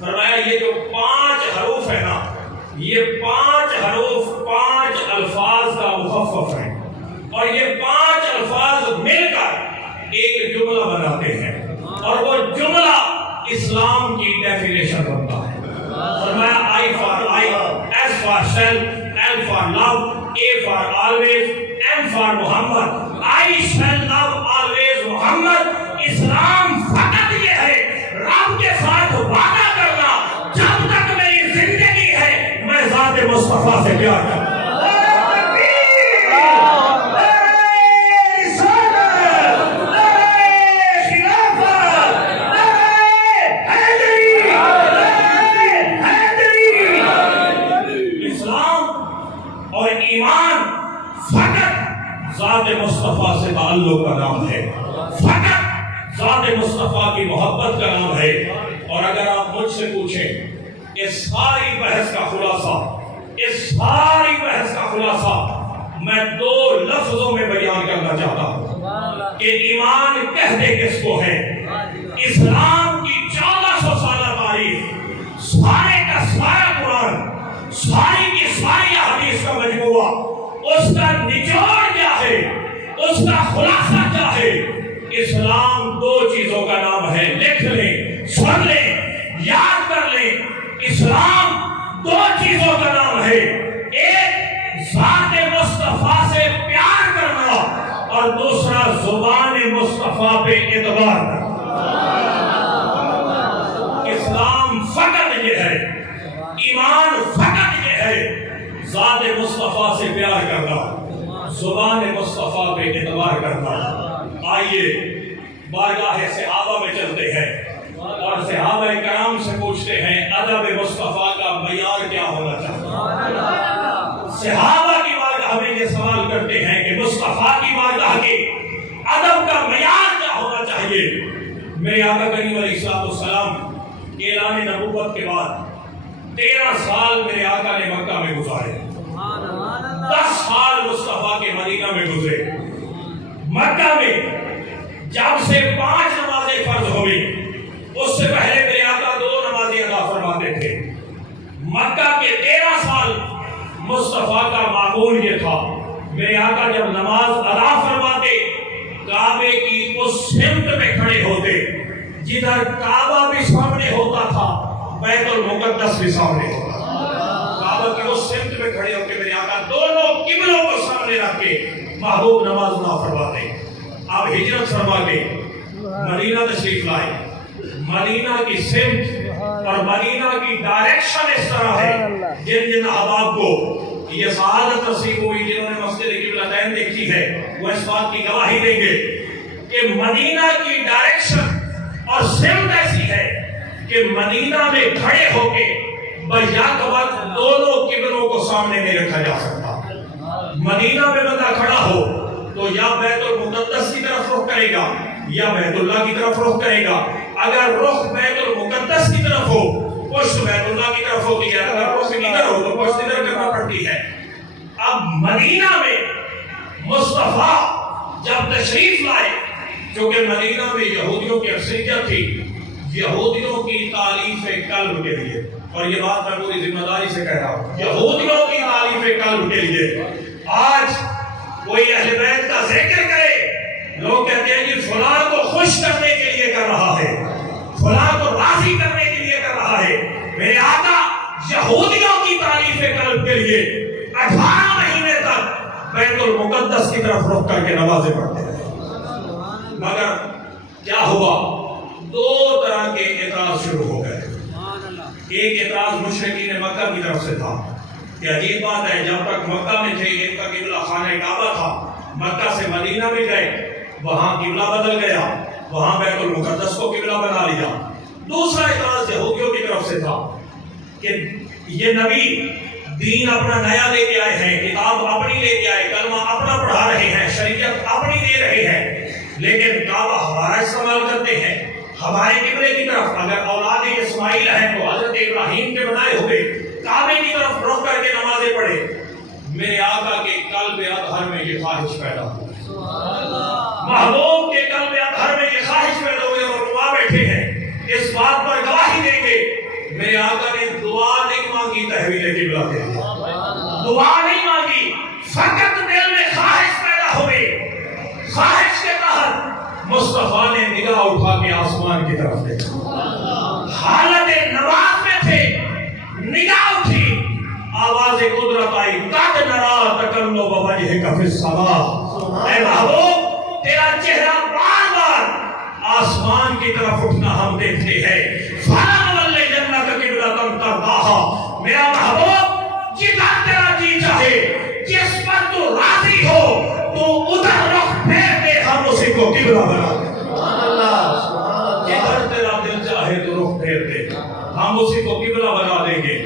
فرمایا یہ جو 5 حروف ہے نا، یہ 5 حروف 5 الفاظ کا مخفف ہے، اور یہ 5 الفاظ مل کر ایک جملہ بناتے ہیں، اور وہ جملہ اسلام کی ڈیفینیشن بنتا ہے۔ فرمایا I for I, S for self, L for love, A for always, M for Muhammad, I shall love always Muhammad۔ اسلام فقط یہ ہے رب کے ساتھ وعدہ کرنا جب تک میری زندگی ہے میں ذات مصطفیٰ سے پیار کروں۔ ذات مصطفیٰ سے تعلق کا نام ہے، فقط ذات مصطفیٰ کی محبت کا نام ہے۔ اور اگر آپ مجھ سے پوچھیں اس ساری بحث کا خلاصہ، اس ساری بحث کا خلاصہ میں 2 لفظوں میں بیان کرنا چاہتا ہوں کہ ایمان کہتے کس کو ہے۔ اسلام کی 1400 سالہ تاریخ، سارے کا سارا قرآن، ساری کی ساری حدیث کا مجموعہ، اس کا نچوڑ کیا ہے، اس کا خلاصہ کیا ہے؟ اسلام 2 چیزوں کا نام ہے، لکھ لیں، سن لیں، یاد کر لیں، اسلام 2 چیزوں کا نام ہے، ایک ذات مصطفیٰ سے پیار کرنا اور دوسرا زبان مصطفیٰ پہ اعتبار کرنا۔ اسلام فقط یہ ہے، ایمان فقط یہ ہے، ذات مصطفیٰ سے پیار کرنا، زبان مصطفیٰ پہ اعتبار کرنا۔ آئیے بارگاہ صحابہ میں چلتے ہیں اور صحابہ کرام سے پوچھتے ہیں ادب مصطفیٰ کا معیار کیا ہونا چاہیے۔ صحابہ کی بارگاہ میں یہ سوال کرتے ہیں کہ مصطفیٰ کی بارگاہ کے ادب کا معیار کیا ہونا چاہیے۔ میرے آقا کریم علیہ السلام اعلان نبوت کے بعد 13 سال میرے آقا نے مکہ میں گزارے، 10 سال مصطفیٰ کے مدینہ میں گزرے۔ مکہ میں جب سے 5 نمازیں فرض ہوئی، اس سے پہلے میرے آقا 2 نمازیں ادا فرماتے تھے۔ مکہ کے 13 سال مصطفیٰ کا معمول یہ تھا، میرے آقا جب نماز ادا فرماتے کعبے کی اس سمت میں کھڑے ہوتے جدھر کعبہ بھی سامنے ہوتا تھا، بیت المقدس بھی سامنے ہوتا تھا۔ کعبہ کی اس سمت میں کھڑے ہو کے میرے آقا دونوں قبلوں کو سامنے رکھ کے محبوب نماز ادا فرماتے۔ اب ہجرت فرما کے مدینہ تشریف لائے، مدینہ کی سمت اور مدینہ کی ڈائریکشن اس طرح ہے جن جن احباب کو یہ سعادت نصیب ہوئی، جنہوں نے مسجد قبلتین دیکھی ہے، وہ اس بات کی گواہی دیں گے کہ مدینہ کی ڈائریکشن اور سمت ایسی ہے کہ مدینہ میں کھڑے ہو کے بیک وقت دونوں قبلوں کو سامنے نہیں رکھا جا سکتا. مدینہ میں بندہ کھڑا ہو تو یا بیت المقدس کی طرف رخ کرے گا یا بیت اللہ کی طرف رخ کرے گا. اگر رخ بیت المقدس کی طرف ہو پشت بیت اللہ کی طرف ہوتی ہے, اگر رخ ادھر ہو تو پشت ادھر کرنا پڑتی ہے. اب مدینہ میں مصطفیٰ جب تشریف لائے, چونکہ مدینہ میں یہودیوں کی اکثریت تھی, یہودیوں کی تالیف قلب کے لیے, اور یہ بات میں پوری ذمہ داری سے کہہ رہا ہوں, یہودیوں کی تالیف قلب کے لیے آج کوئی اہل بیت کا ذکر کرے, لوگ کہتے ہیں کہ فلاں کو خوش کرنے کے لیے کر رہا ہے, فلاں کو راضی کرنے کے لیے کر رہا ہے. میرے آقا یہودیوں کی تالیف قلب کے لیے 18 مہینے تک بیت المقدس کی طرف رخ کر کے نمازیں پڑھتے رہے. مگر کیا ہوا, دو طرح کے اعتراض شروع ہو گئے. ایک اعتراض مشرکین مکہ کی طرف سے تھا کہ عجیب بات ہے, جب تک مکہ میں تھے ان کا قبلہ خانہ کعبہ تھا, مکہ سے مدینہ میں گئے وہاں قبلہ بدل گیا, وہاں بیت المقدس کو قبلہ بنا لیا. دوسرا اعتراض یہودیوں کی طرف سے تھا کہ یہ نبی دین اپنا نیا لے کے آئے ہیں, کتاب اپنی لے کے آئے, کلمہ اپنا پڑھا رہے ہیں, شریعت اپنی دے رہے ہیں, لیکن کعبہ ہمارا استعمال کرتے ہیں ہمارے قبلے کی طرف. اگر اولاد اسماعیل ہیں تو حضرت ابراہیم کے بنائے ہوئے کعبے کی طرف رخ کر کے نمازیں پڑھے. میرے آقا کے قلب اطہر میں یہ خواہش پیدا ہوئی, محبوب کے قلب اطہر میں یہ خواہش پیدا ہوئی, اور دعا بیٹھے ہیں اس بات پر گواہی دیں گے. میرے آقا نے دعا نہیں مانگی تحویل قبلہ کے لیے, دعا نہیں مانگی, فقط دل میں خواہش پیدا ہوئی. خواہش کے تحت مصطفیٰ نے نگاہ اٹھا کے آسمان کی طرف دیکھا, حالت نماز میں تھے, نگاہ اٹھی, آواز قدرت آئی, قد نرا تقلب وجہک فی السماء, اے محبوب تیرا چہرہ بار بار آسمان کی طرف اٹھنا ہم دیکھتے ہیں. فَلَنُوَلِّيَنَّكَ قِبْلَةً تَرْضَاهَا, میرا محبوب جدھر تیرا جی چاہے, جس پر تو راضی ہو تو ادھر رخ پھیر دے, ہم اسی کو قبلہ بنا دیں. جدھر تیرا دل چاہے تو رخ پھیر دے, ہم اسی کو قبلہ بنا دیں گے.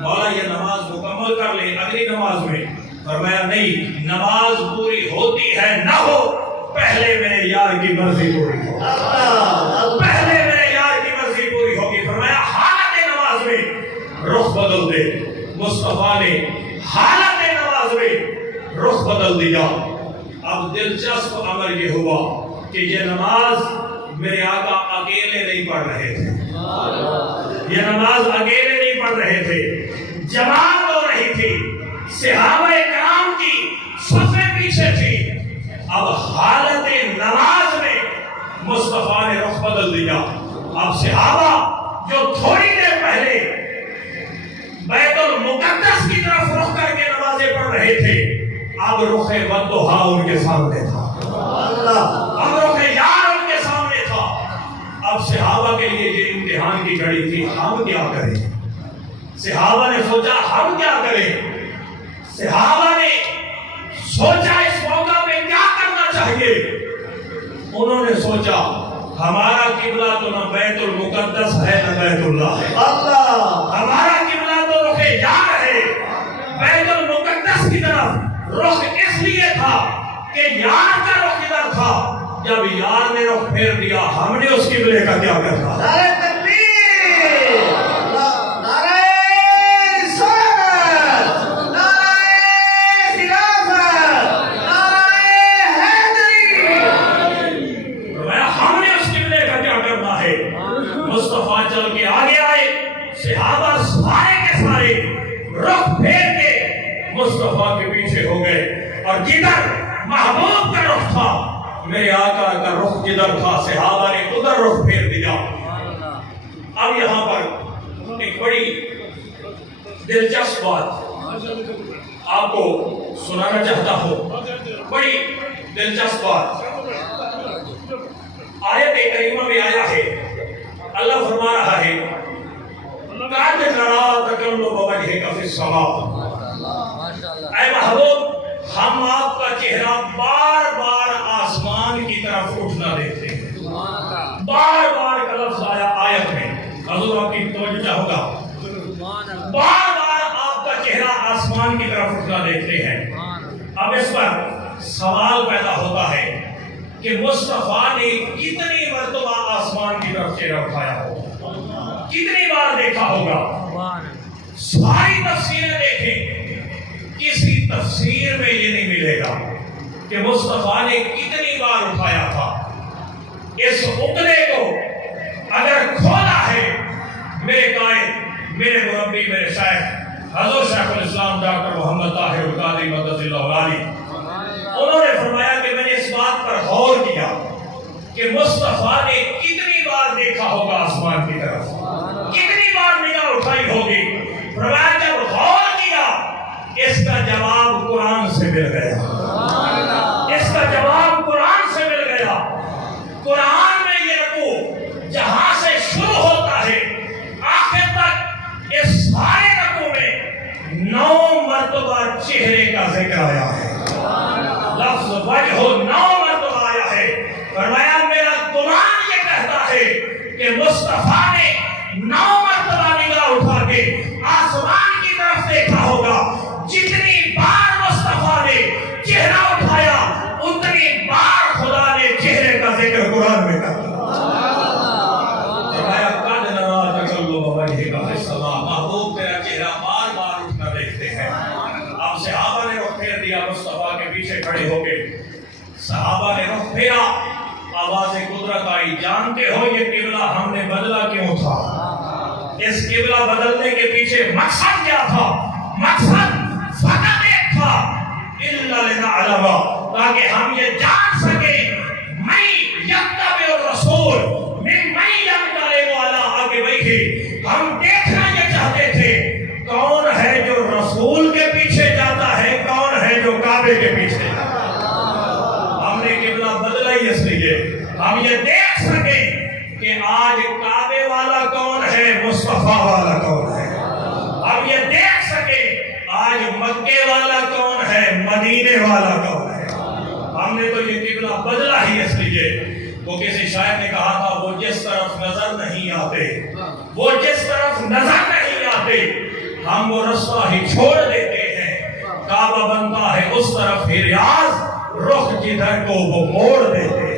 مولا یہ نماز مکمل کر لیں. اگلی نماز میں فرمایا نہیں, نماز پوری ہوتی ہے نہ ہو, پہلے میرے یار کی مرضی پوری ہو, پہلے میرے یار کی مرضی پوری ہوگی. فرمایا حالت نماز میں رخ بدل دے. مصطفیٰ نے حالت نماز میں رخ بدل دیا. اب دلچسپ امر یہ ہوا کہ یہ نماز میرے آقا اکیلے نہیں پڑھ رہے تھے, یہ نماز اکیلے نہیں پڑھ رہے تھے, جماعت ہو رہی تھی, صحابہ کرام کی صفیں پیچھے تھی. اب حالت نماز میں مصطفیٰ نے رخ بدل دیا. اب صحابہ جو تھوڑی دیر پہلے بیت المقدس کی طرف رخ کر کے نمازیں پڑھ رہے تھے, اب رخ والضحیٰ ان کے سامنے تھا, اب رخ یار ان کے سامنے تھا. اب صحابہ کے لیے یہ امتحان کی گھڑی تھی, ہم کیا کریں. صحابہ نے سوچا ہم کیا کریں. صحابہ نے سوچا اس موقع میں کیا کرنا چاہیے. انہوں نے سوچا ہمارا قبلہ تو نہ بیت المقدس ہے نہ بیت اللہ ہے, ہمارا قبلہ تو رخ یار ہے. بیت المقدس کی طرف رخ اس لیے تھا کہ یار کا رخ ادھر تھا, جب یار نے رخ پھیر دیا ہم نے اس قبلے کا کیا کرنا. نعرہ تکبیر, نعرہ رسالت, نعرہ خلافت, نعرہ حیدری. ہم نے اس قبلے کا کیا کرنا ہے. مصطفیٰ چل کے آگے آئے, صحابہ سارے کے سارے رخ پھیر کے مصطفیٰ کے پیچھے ہو گئے, اور جدھر محبوب کا رخ تھا, میرے آقا کا رخ جدھر تھا, صحابہ نے ادھر رخ پھیر دیا. اب یہاں پر ایک بڑی دلچسپ بات آپ کو سنانا چاہتا ہوں, بڑی دلچسپ بات. آیت کریمہ میں آیا ہے, اللہ فرما رہا ہے قد نرا تقلب وجہک فی السماء, اے محبوب ہم آپ کا چہرہ بار بار آسمان کی طرف اٹھنا حسنہ دیکھتے ہیں. بار بار کا لفظ آیا آیت میں. حضور آپ کی توجہ ہوگا. بار بار آپ کا چہرہ آسمان کی طرف اٹھنا دیکھتے ہیں. اب اس پر سوال پیدا ہوتا ہے کہ مصطفیٰ نے کتنی مرتبہ آسمان کی طرف چہرہ اٹھایا ہوگا, کتنی بار دیکھا ہوگا. ساری تفسیریں دیکھیں, کسی تفسیر میں یہ نہیں ملے گا کہ مصطفیٰ نے کتنی بار اٹھایا تھا. اس عقدے کو اگر کھولا ہے میرے قائد, میرے مربی, میرے شیخ حضرت شیخ الاسلام ڈاکٹر محمد طاہر القادری مدد اللہ علی, انہوں نے فرمایا کہ میں نے اس بات پر غور کیا کہ مصطفیٰ نے کتنی بار دیکھا ہوگا آسمان کی طرف, کتنی بار نگاہ اٹھائی ہوگی. فرمایا جب غور کیا اس کا جواب قرآن سے مل گیا, اس کا جواب قرآن سے مل گیا. قرآن میں یہ رکوع جہاں سے شروع ہوتا ہے آخر تک اس سارے رکوع میں 9 مرتبہ چہرے کا ذکر آیا ہے. لفظ وجہ 9 مرتبہ آیا ہے. فرمایا میرا قرآن یہ کہتا ہے کہ مصطفیٰ نے 9 مرتبہ نگاہ اٹھا کے آسمان کی طرف دیکھا ہوگا. جتنی بار مصطفیٰ نے چہرہ اٹھایا اتنی بار خدا نے چہرے کا ذکر قرآن میں کر دیا. فرمایا قد نرا تقلب وجهك في السماء, محبوب تیرا چہرہ بار بار اٹھنا دیکھتے ہیں. اب صحابہ نے رخ پھیر دیا, مصطفیٰ کے پیچھے کھڑے ہو گئے. صحابہ نے رخ پھیرا, آواز قدرت آئی, جانتے ہو یہ قبلہ ہم نے بدلا کیوں تھا؟ اس قبلہ بدلنے کے پیچھے مقصد کیا تھا؟ مقصد فقط ایک تھا, الا لنعلم, تاکہ ہم یہ جان سکیں میں یتبع الرسول ممن ينقلب على عقبیہ. ہم دیکھنا یہ چاہتے تھے کون ہے جو رسول کے پیچھے جاتا ہے, کون ہے جو کعبے کے پیچھے جاتا ہے. ہم نے قبلہ بدلا ہی اس لیے ہم یہ دیکھ سکیں کہ آج کعبے والا کون ہے, مصطفیٰ والا کون ہے. ہم یہ دیکھ سکیں آج مکے والا کون ہے, مدینے والا کون ہے. ہم نے تو یہ قبلہ بدلا ہی اس لیے. وہ کسی شاعر نے کہا تھا وہ جس طرف نظر نہیں آتے, وہ جس طرف نظر نہیں آتے ہم وہ رستہ ہی چھوڑ دیتے ہیں. کعبہ بنتا ہے اس طرف ہی ریاض, رخ جدھر کو وہ موڑ دیتے ہیں.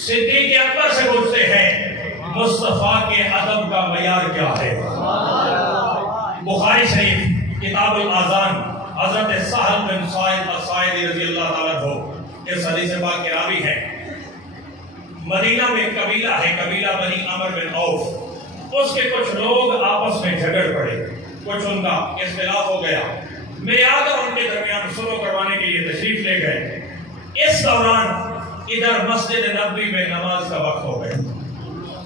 صدیق اکبر سے پوچھتے ہیں مصطفیٰ کے ادب کا معیار کیا ہے. بخاری شریف کتاب الاذان, حضرت سہل بن سعید الساعدی رضی اللہ تعالیٰ عنہ اس حدیث پاک کے راوی ہیں. مدینہ میں ایک قبیلہ ہے, قبیلہ بنی عمر بن عوف. اس کے کچھ لوگ آپس میں جھگڑ پڑے, کچھ ان کا اختلاف ہو گیا. میرے آقا ان کے درمیان صلح کروانے کے لیے تشریف لے گئے. اس دوران ادھر مسجد نبوی میں نماز کا وقت ہو گیا.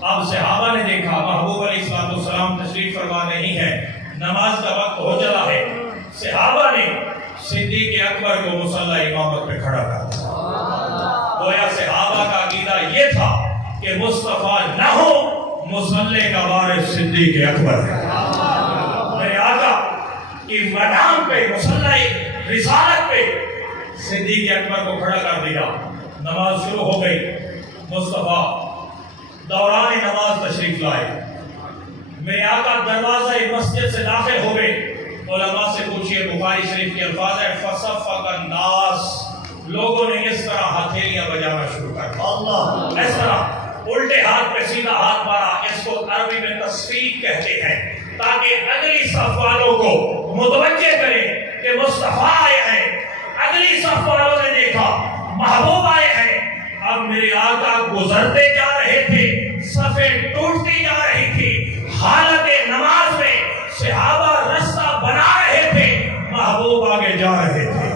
اب صحابہ نے دیکھا محبوب علیہ السلام تشریف فرما نہیں ہے, نماز کا وقت ہو چلا ہے. صحابہ نے صدیق اکبر کو مصلی امامت پہ کھڑا کر دیا. گویا صحابہ کا عقیدہ یہ تھا کہ مصطفیٰ نہ ہو, مصلی کا وارث صدیق اکبر ہے. میرے آقا کی مقام پہ, مصلی رسالت پہ صدیق اکبر کو کھڑا کر دیا. نماز شروع ہو گئی. مصطفیٰ دوران نماز تشریف لائے. میرے آقا دروازہ مسجد سے داخل ہو گئے. علماء سے پوچھئے, بخاری شریف کے الفاظ ہے فصفق الناس, لوگوں نے اس طرح ہتھیلیاں بجانا شروع کر دیا. اس طرح الٹے ہاتھ پہ سیدھا ہاتھ مارا. اس کو عربی میں تصفیق کہتے ہیں, تاکہ اگلی صف والوں کو متوجہ کرے کہ مصطفیٰ آئے ہیں. اگلی صف والوں نے دیکھا محبوب آئے ہیں. اب میرے آقا گزرتے جا رہے تھے, صفیں ٹوٹتی جا رہی تھی. حالت نماز میں صحابہ رستہ بنا رہے تھے, محبوب آگے جا رہے تھے.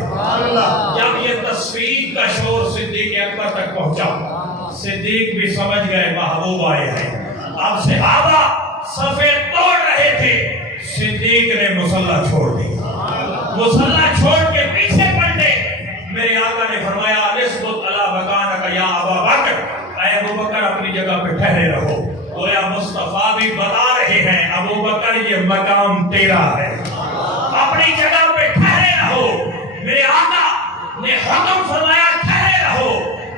جب یہ تصفیق کا شور صدیق اکبر تک پہنچا۔ صدیق بھی سمجھ گئے محبوب آئے ہیں۔ اب صحابہ صفیں توڑ رہے تھے، صدیق نے مصلی چھوڑ دی، مصلی چھوڑ کے پیچھے پلٹے۔ میرے آقا نے فرمایا نسبت علی مکانک یا ابا بکر، اے ابو بکر اپنی جگہ پہ ٹھہرے رہو۔ گویا مصطفیٰ بھی بتا رہے ہیں ابو بکر یہ مقام تیرا ہے، اپنی جگہ پہ ٹھہرے رہو۔ میرے آقا نے حکم فرمایا ٹھہرے رہو۔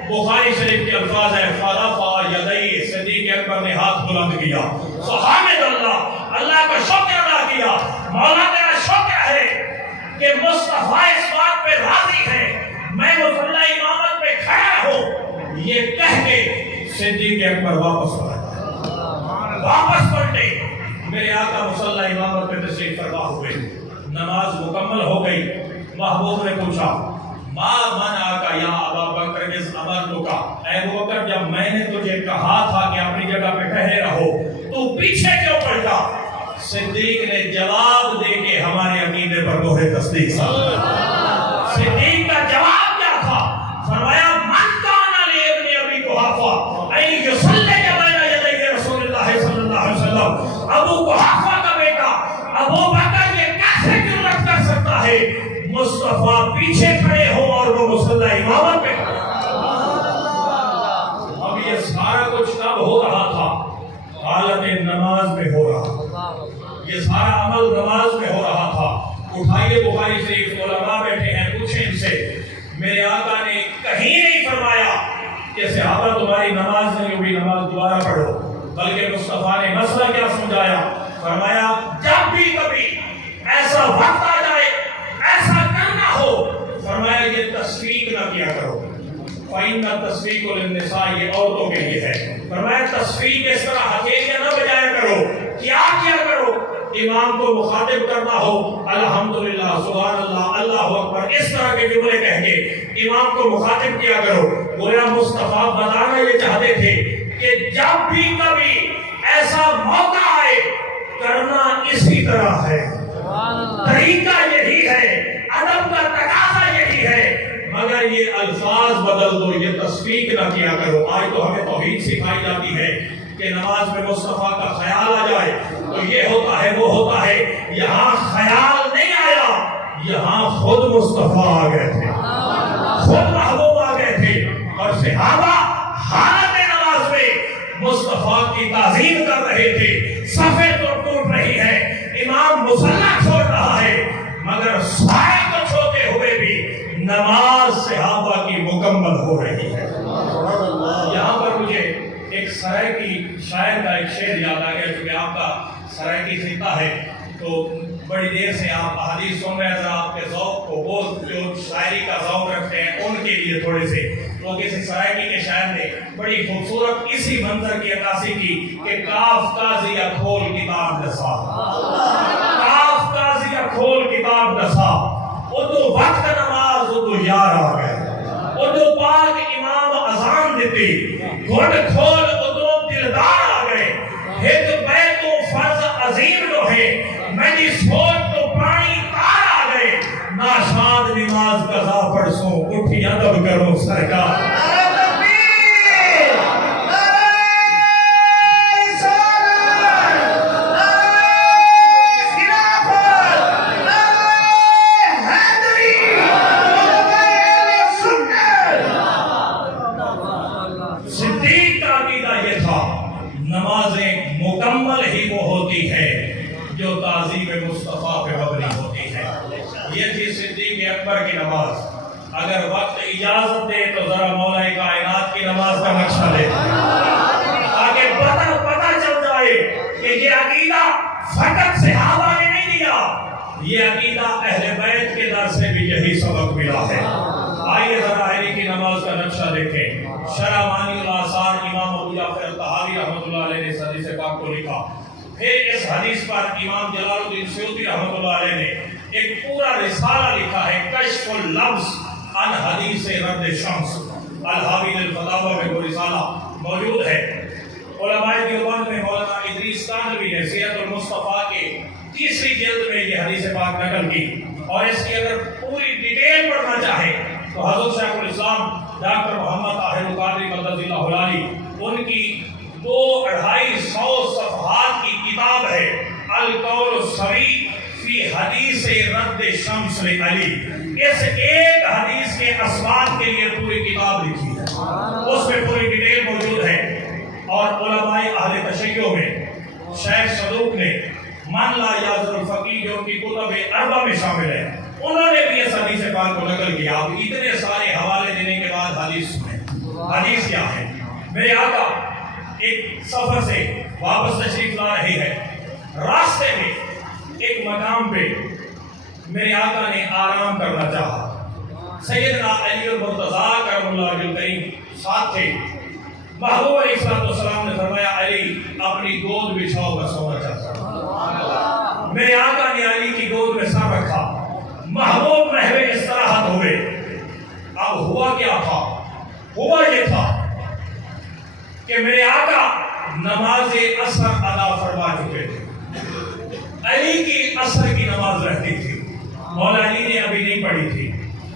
بخاری شریف کے الفاظ ہیں فرفع یدیہ، صدیق اکبر نے ہاتھ بلند کیا، سبحان اللہ، اللہ کا شکر ادا کیا، مولا تیرا شکر ہے کہ مصطفیٰ اس بات پہ راضی ہے میں مصلی امامت پہ کھڑا ہوں۔ یہ کہہ کے صدیق اکبر واپس پلٹے۔ میرے آقا مصلی امامت پہ تشریف فرما ہوئے، نماز مکمل ہو گئی۔ محبوب نے پوچھا ما منعک یا ابا بکر اذ امرتک، اے ابو بکر جب میں نے تجھے کہا تھا کہ اپنی جگہ پہ ٹھہرے رہو تو پیچھے کیوں پلٹا؟ صدیق نے جواب دے کے ہمارے عقیدے پر مہر تصدیق سا۔ صدیق کا جواب کیا تھا؟ فرمایا من کان لابن ابی قحافہ ان یصلی بین یدی رسول اللہ صلی اللہ علیہ وسلم، ابو قحافہ کا بیٹا ابو بکر یہ کیسے جرأت کر سکتا ہے مصطفیٰ پیچھے کھڑے ہو اور وہ مصلی امامت پہ کھڑے؟ اب یہ سارا کچھ کب ہو رہا تھا؟ حالت نماز میں ہو رہا، یہ سارا عمل نماز میں ہو رہا تھا۔ اٹھائیے بخاری شریف، علماء بیٹھے ہیں، پوچھیں ان سے۔ میرے آقا نے کہیں نہیں فرمایا کہ صحابہ تمہاری نماز نہیں ہوئی، نماز دوبارہ پڑھو، بلکہ مصطفیٰ نے مسئلہ کیا سمجھایا؟ فرمایا جب بھی کبھی ایسا وقت آ جائے ایسا کرنا ہو، فرمایا یہ تصفیق نہ کیا کرو، فَإِنَّ التَّصْفِيقُ لِلنِّسَاءِ، یہ عورتوں کے لیے ہے۔ فرمایا تصفیق اس طرح ہتھیلیاں نہ بجایا کرو، کیا کرو؟ امام کو مخاطب کرنا ہو الحمدللہ، سبحان اللہ، اللہ اکبر، اس طرح کے جملے کہہ کے امام کو مخاطب کیا کرو۔ گویا مصطفیٰ بتانا یہ چاہتے تھے کہ جب بھی کبھی ایسا موقع آئے کرنا اسی طرح ہے، طریقہ یہی ہے، ادب کا تقاضا یہی ہے، مگر یہ الفاظ بدل دو، یہ تصفیق نہ کیا کرو۔ آج تو ہمیں توحید سکھائی جاتی ہے کہ نماز میں مصطفیٰ کا خیال آ جائے تو یہ ہوتا ہے وہ ہوتا ہے، یہاں خیال نہیں آیا، یہاں خود مصطفیٰ آ گئے تھے، خود محبوب آ گئے تھے، اور صحابہ حالت نماز میں مصطفیٰ کی تعظیم کر رہے تھے۔ صفیں تو ٹوٹ رہی ہے، امام مصلی چھوڑ رہا ہے، مگر سائے کو چھوتے ہوئے بھی نماز صحابہ کی مکمل ہو رہی ہے۔ یہاں پر مجھے ایک سرائکی شاعر کا ایک شعر یاد آ گیا، چونکہ آپ کا سرائکی خطہ ہے تو بڑی دیر سے آپ حدیث سن رہے ہیں، ذرا آپ کے ذوق کو، وہ جو شاعری کا ذوق رکھتے ہیں ان کے لیے تھوڑے سے، تو کسی سرائکی کے شاعر نے بڑی خوبصورت اسی منظر کی عکاسی کی کہ کاف قاضیہ کھول کتاب دسا، کاف قاضیہ کھول کتاب دسا، ادو وقت نماز ادو یار آ گئے، ادو پاک امام اذان دیتی، گھڑ کھول ادو دلدار آ گئے، ہت بیت و فرض عظیم جو ہے میری سوچ تو پانی تار آ گئے، ناشاد نماز قضا پڑھسوں اٹھی ادب کرو سرکار۔ صدیق کا عقیدہ یہ تھا نمازیں مکمل ہی وہ ہوتی ہے جو تعظیم مصطفیٰ پہ مبنی ہوتی ہے۔ یہ تھی صدیق اکبر کی نماز۔ اگر وقت اجازت دے تو ذرا مولا کائنات کی نماز کا نقشہ لے تاکہ پتہ چل جائے کہ یہ عقیدہ فقط صحابہ نے نہیں دیا، یہ عقیدہ اہل بیت کے در سے بھی یہی سبق ملا ہے۔ آئیے ذرا علی کی نماز کا نقشہ دیکھیں۔ شرح مانی الآثار امام ابو جعفر الطحاوی رحمۃ اللہ علیہ نے اس حدیث پاک کو لکھا۔ پھر اس حدیث پر امام جلال الدین سیوطی رحمۃ اللہ علیہ نے ایک پورا رسالہ لکھا ہے، کشف اللبس عن حدیث رد شمس، الحاوی للفتاوی میں وہ رسالہ موجود ہے۔ علماء دیوبند میں مولانا ادریس کاندھلوی نے سیرت المصطفیٰ کے تیسری جلد میں یہ حدیث پاک نقل کی، اور اس کی اگر پوری ڈیٹیل پڑھنا چاہے تو حضرت شیخ الاسلام ڈاکٹر محمد طاہر القادری مدد اللہ علی ان کی 200-250 صفحات کی کتاب ہے القول الصریح فی حدیث رد شمس علی. اس ایک حدیث کے اسباب کے لیے پوری کتاب لکھی ہے, اس میں پوری ڈیٹیل موجود ہے. اور علماء اہل تشیع میں شیخ صدوق نے من لا یعذر الفقیہ جو کی کتب اربع میں شامل ہے, انہوں نے بھی اس حدیث پاک کو نقل کیا. اب اتنے سارے حوالے دینے کے بعد حدیث سنیں. حدیث کیا ہے؟ میرے آقا ایک سفر سے واپس تشریف لا رہے ہیں, راستے میں ایک مقام پہ میرے آقا نے آرام کرنا چاہا. سیدنا علی المرتضیٰ کرم اللہ وجہ الکریم ساتھ تھے. محبوب علیہ السلام نے فرمایا علی اپنی گود بچھاؤ میں سونا چاہتا ہوں. میرے آقا نے علی کی گود میں سر رکھا, محبوب محو استراحت ہوئے. اب ہوا کیا تھا؟ ہوا یہ تھا کہ میرے آقا نماز عصر ادا فرما چکے تھے. علی کی عصر کی نماز رہتی تھی, مولا علی نے ابھی نہیں پڑھی تھی.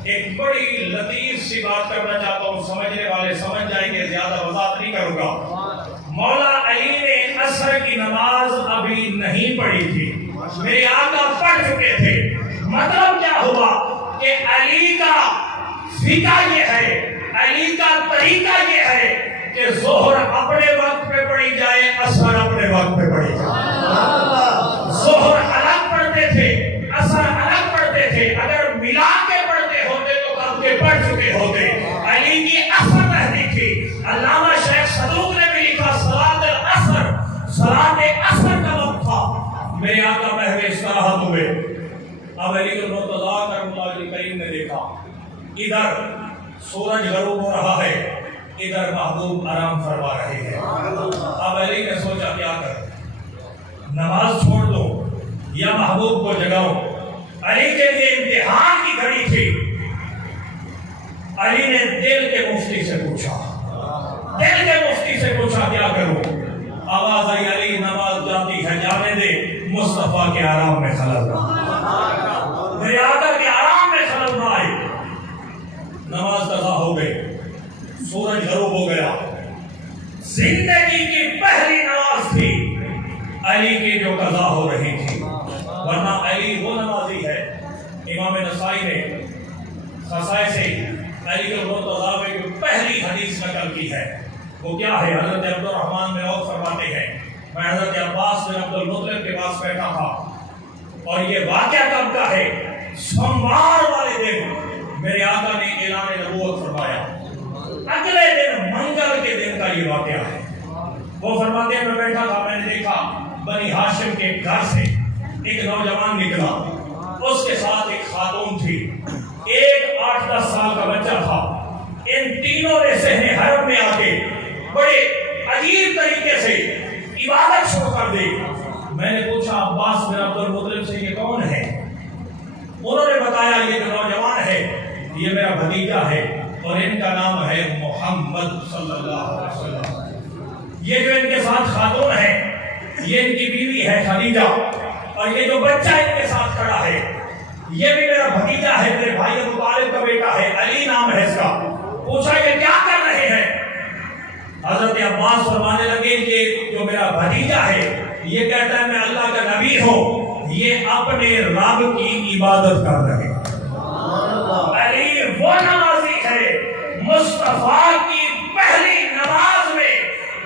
ایک بڑی لطیف سی بات کرنا چاہتا ہوں, سمجھنے والے سمجھ جائیں گے, زیادہ وضاحت نہیں کروں گا. مولا علی نے عصر کی نماز ابھی نہیں پڑھی تھی, میرے آقا پڑھ چکے تھے. مطلب کیا ہوا کہ علی کا فقہ یہ ہے, علی کا طریقہ یہ ہے کہ ظہر اپنے وقت پہ پڑھی جائے, عصر اپنے وقت پہ پڑھی جائے. ظہر الگ پڑھتے تھے, عصر الگ پڑھتے تھے. اگر ملا کے پڑھتے ہوتے تو کب کے پڑھ چکے ہوتے. علی کی عصر رہتی تھی. علامہ شیخ صدوق نے بھی لکھا صلاۃ العصر, صلاۃ عصر کا وقت تھا. میرے آقا محو استراحت ہوئے. اب علی المرتضیٰ کرم اللہ وجہ الکریم نے دیکھا ادھر سورج غروب ہو رہا ہے, ادھر محبوب آرام فرما رہے ہیں. اب علی نے سوچا کیا کر, نماز چھوڑ دو یا محبوب کو جگاؤ. علی کے لیے امتحان کی گھڑی تھی. علی نے دل کے مفتی سے پوچھا, دل کے مفتی سے پوچھا کیا کروں. آواز آئی علی نماز جاتی ہے, جانے دے, مصطفیٰ کے آرام میں خلل نہ آئے, میرے آقا کے آرام میں خلل نہ آئے. نماز قضا ہو گئی, سورج غروب ہو گیا. زندگی کی پہلی نماز تھی علی کی جو قضا ہو رہی تھی, ورنہ علی وہ نمازی ہے. امام نسائی نے خصائص علی المرتضیٰ میں جو پہلی حدیث نقل کی ہے وہ کیا ہے؟ حضرت عبد الرحمن بن عوف فرماتے ہیں میں حضرت عباس بن عبد المطلب کے پاس بیٹھا تھا, اور یہ واقعہ کب کا ہے؟ سوموار والے دن میرے آقا نے اعلان نبوت فرمایا. اگلے دن منگل کے دن کا یہ واقعہ ہے. وہ فرماتے ہیں میں بیٹھا تھا, میں نے دیکھا بنی ہاشم کے گھر سے ایک نوجوان نکلا, اس کے ساتھ ایک خاتون تھی, ایک 8-10 سال کا بچہ تھا. ان تینوں نے صحن حرم میں آ کے بڑے عجیب طریقے سے عبادت شروع کر دی. میں نے پوچھا عباس بن عبد المطلب سے یہ کون ہے؟ انہوں نے بتایا یہ جو نوجوان ہے یہ میرا بھتیجا ہے, اور ان کا نام ہے محمد صلی اللہ علیہ وسلم. یہ جو ان کے ساتھ خاتون ہے یہ ان کی بیوی ہے خدیجہ, اور یہ جو بچہ ان کے ساتھ کھڑا ہے یہ بھی میرا بھتیجا ہے, میرے بھائی ابو طالب کا بیٹا ہے, علی نام ہے اس کا. پوچھا یہ کیا کر رہے ہیں؟ حضرت عباس فرمانے لگے کہ جو میرا بھتیجا ہے یہ کہتا ہے میں اللہ کا نبی ہوں, یہ اپنے رب کی عبادت کر رہے ہیں. علی وہ نمازی ہے مصطفیٰ کی پہلی نماز میں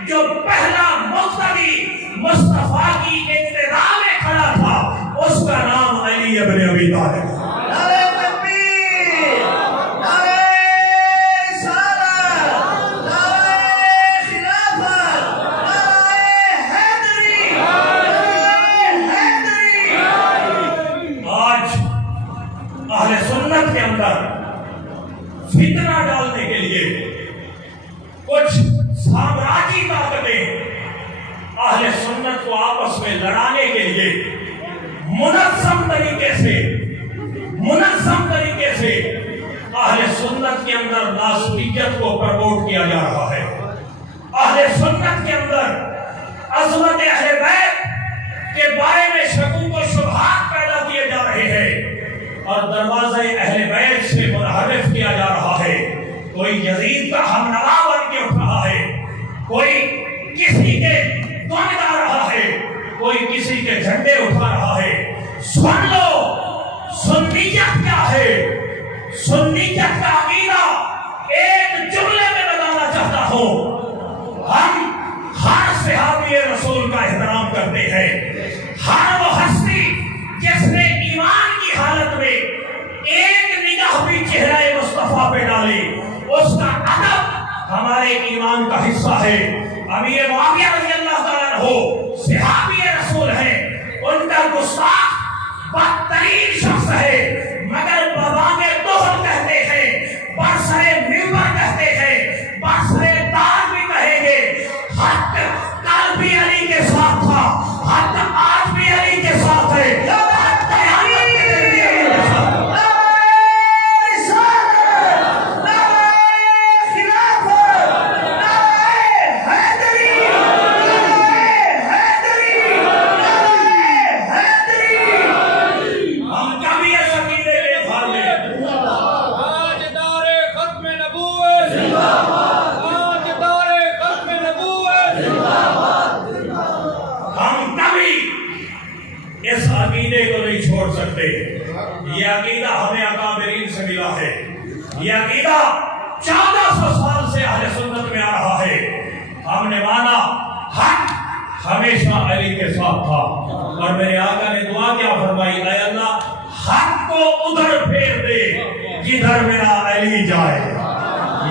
جو پہلا مقتدی مصطفیٰ کی ابتدا میں کھڑا تھا, اس کا نام علی ابن ابی طالب. نعرہ تکبیر, نعرہ رسالت, نعرہ خلافت, نعرہ حیدری, نعرہ حیدری. آج اہل سنت کے اندر فتنہ ڈالنے کے لیے کچھ سامراجی طاقتیں اہل سنت کو آپس میں لڑانے کے لیے منظم طریقے سے اہل سنت کے اندر ناسوریت کو پروموٹ کیا جا رہا ہے. اہل سنت کے اندر عظمت اہل بیت کے بارے میں شکوک و شبہات پیدا کیے جا رہے ہیں. اور دروازے اہل بیت سے منحرف کیا جا رہا ہے. کوئی یزید کا ہم نوا بن کے اٹھ رہا ہے, کوئی کسی کے دن گا رہا ہے, کوئی کسی کے جھنڈے اٹھا رہا ہے. سن لو سنیت کیا ہے, سنیت کا عقیدہ ایک جملے میں بتانا چاہتا ہوں. ہم ہر صحابی رسول کا احترام کرتے ہیں. ہر وہ ہستی جس نے ایمان کی حالت میں ایک نگاہ بھی چہرہ مصطفیٰ پہ ڈالی, اس کا ادب ہمارے ایمان کا حصہ ہے. امیر معاویہ رضی اللہ تعالیٰ عنہ صحابی رسول ہیں, ان کا گستاخ بدترین شخص ہے, مگر بابانے دوہر کہتے ہیں, برسرے ممبر کہتے ہیں, برسرے دار بھی کہیں گے. حق کل بھی علی کے ساتھ تھا, حق آج بھی علی کے ساتھ ہے, حق قیامت کے دن بھی علی کے ساتھ ہے. اس عقیدے کو نہیں چھوڑ سکتے. یہ عقیدہ ہمیں اکابرین سے ملا ہے. یہ عقیدہ 1400 سال سے اہل سنت میں آ رہا ہے. ہم نے مانا حق ہمیشہ علی کے ساتھ تھا, اور میرے آقا نے دعا کیا فرمائی, اے اللہ حق کو ادھر پھیر دے جدھر میرا علی جائے.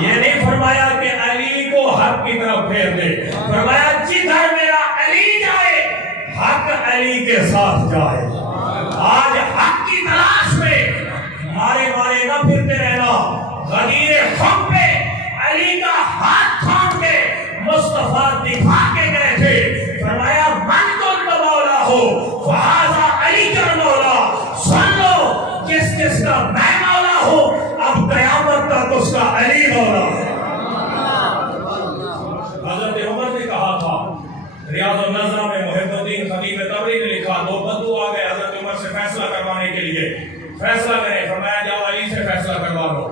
یہ نہیں فرمایا کہ علی کو حق کی طرف پھیر دے, فرمایا جدھر میرا علی جائے حق علی کے ساتھ جائے. آج حق کی تلاش میں مارے مارے نہ پھرتے رہنا. غدیر خم پہ علی کا ہاتھ تھام کے مصطفیٰ دکھا کے گئے تھے, فرمایا من کن مولا ہو فہذا علی کا مولا. سن لو جس جس کا میں مولا ہوں, اب قیامت تک اس کا علی مولا ہے. حضرت عمر نے کہا تھا, ریاض النظرہ میں محب الدین خطیب طبری نے لکھا, دو بدو آ گئے حضرت عمر سے فیصلہ کروانے کے لیے. فیصلہ کریں, فرمایا جاؤ علی سے فیصلہ کروا لو.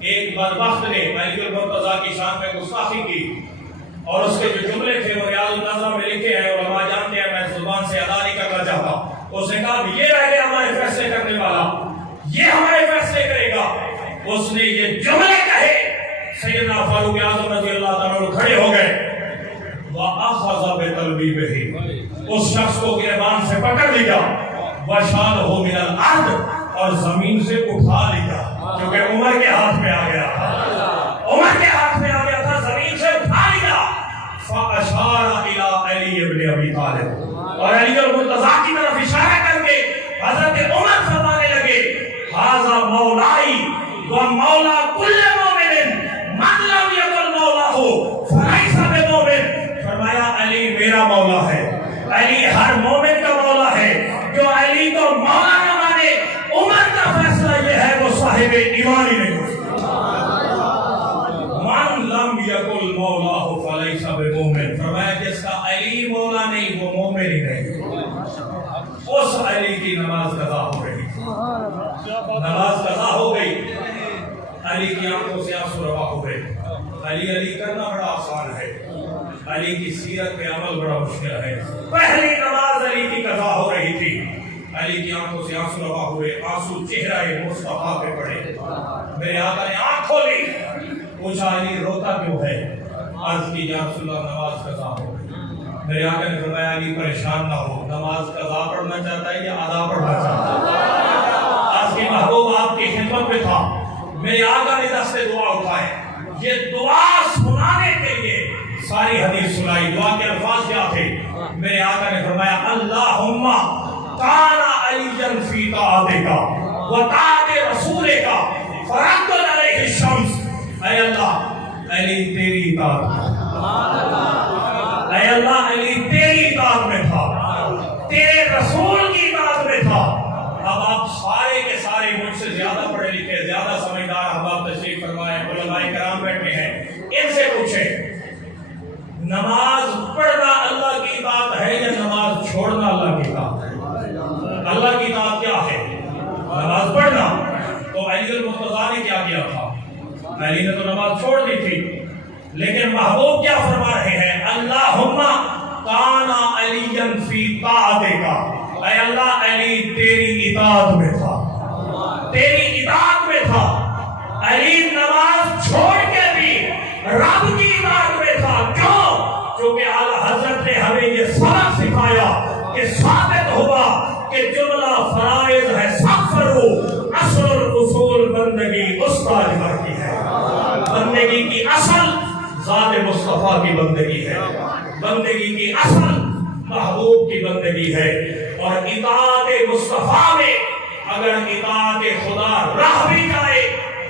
ایک بدبخت نے علی المرتضیٰ کی شان میں گستاخی کی, اور اس کے جو جملے تھے وہ ریاض النظرہ میں لکھے ہیں, علماء جانتے ہیں, میں زبان سے ادا نہیں کرنا چاہتا. اس نے کہا یہ رہ گیا ہمارے فیصلے کرنے والا, یہ ہمارے فیصلے کرے گا. اس نے یہ جملے کہے, سیدنا فاروق اعظم رضی اللہ تعالیٰ عنہ کھڑے ہو گئے. وَأَخَذَ بِقَلْبِهِ, اس شخص کو گریبان سے پکڑ لیا. وَشَالَهُ مِنَ الْأَرْضِ, اور زمین سے اٹھا لیا, کیونکہ عمر کے ہاتھ میں آ گیا تھا. عمر کے ہاتھ میں آ گیا تھا, زمین سے اٹھا لیا. فَأَشَارَ إِلَىٰ عَلِيِّ بْنِ أَبِي طَالِبٍ, اور علی المرتضیٰ کی طرف اشارہ کر کے حضرت عمر فرمانے لگے, هَذَا مَوْلَائِي وَمَوْلَا كُلِّ مُؤْمِنٍ مَنْ لَمْ يَكُنْ مَوْلَاهُ فَلَيْسَ بِمُؤْمِنٍ. فرمایا علی میرا مولا ہے, علی ہر مومن کا مولا ہے. جو علی کو مولا نہ مانے, عمر کا فیصلہ یہ ہے وہ صاحب ایمان ہی نہیں ہو سکتا. من لم یکن مولاہ فلیس بمؤمن, فرمایا جس کا علی مولا نہیں وہ مومن ہی نہیں. اس علی کی نماز قضا ہو گئی, نماز قضا ہو گئی. علی کی آنکھوں سے آنسو روا ہو گئے. علی علی کرنا بڑا آسان ہے, علی کی سیرت پہ عمل بڑا مشکل ہے. پہلی نماز علی کی قضا ہو رہی تھی, علی کی آنکھوں سے آنسو روا ہوئے, آنسو چہرہ مصطفیٰ پہ پڑے. میرے آقا نے آنکھ کھولی, پوچھا علی روتا کیوں ہے؟ عرض کی یا رسول اللہ نماز قضا ہو گئی. میرے آقا نے فرمایا علی پریشان نہ ہو, نماز قضا پڑھنا چاہتا ہے یا ادا پڑھنا چاہتا ہے؟ عرض کی محبوب آپ کی خدمت میں تھا, میرے آقا نے دست دعا اٹھائے. یہ دعا سنانے کے لیے ساری حدیث سنائی. دعا کے الفاظ کیا تھے؟ میرے آقا نے فرمایا اللہم کان علی فی طاعتک و طاعت رسولک فرد علیہ الشمس. اے اللہ علی تیری اطاعت, اے اللہ علی تیری اطاعت میں تھا, تیرے رسول کی اطاعت میں تھا. اب آپ سارے کے سارے مجھ سے زیادہ پڑھے لکھے, زیادہ سمجھدار احباب تشریف فرمائے, علماء کرام بیٹھے ہیں, ان سے پوچھیں نماز پڑھنا اللہ کی اطاعت ہے یا نماز چھوڑنا اللہ کی اطاعت ہے؟ اللہ کی اطاعت کیا ہے؟ نماز پڑھنا. تو علی المرتضیٰ نے کیا کیا تھا؟ علی نے تو نماز چھوڑ دی تھی، لیکن محبوب کیا فرما رہے ہیں؟ اللہم کان علی فی طاعتک، اے اللہ علی تیری اطاعت میں تھا، تیری اطاعت میں تھا. علی نماز چھوڑ کے بھی رب کی اطاعت میں تھا. کیوں؟ کیونکہ اعلیٰ حضرت نے ہمیں یہ سبق سکھایا کہ ثابت ہوا کہ جملہ فرائض ہے سب فرو، اصل الاصول بندگی استاجہ کی ہے. بندگی کی اصل ذات مصطفیٰ کی بندگی ہے، بندگی کی اصل محبوب کی بندگی ہے. اور اطاعت مصطفیٰ میں اگر اطاعت خدا رہ بھی جائے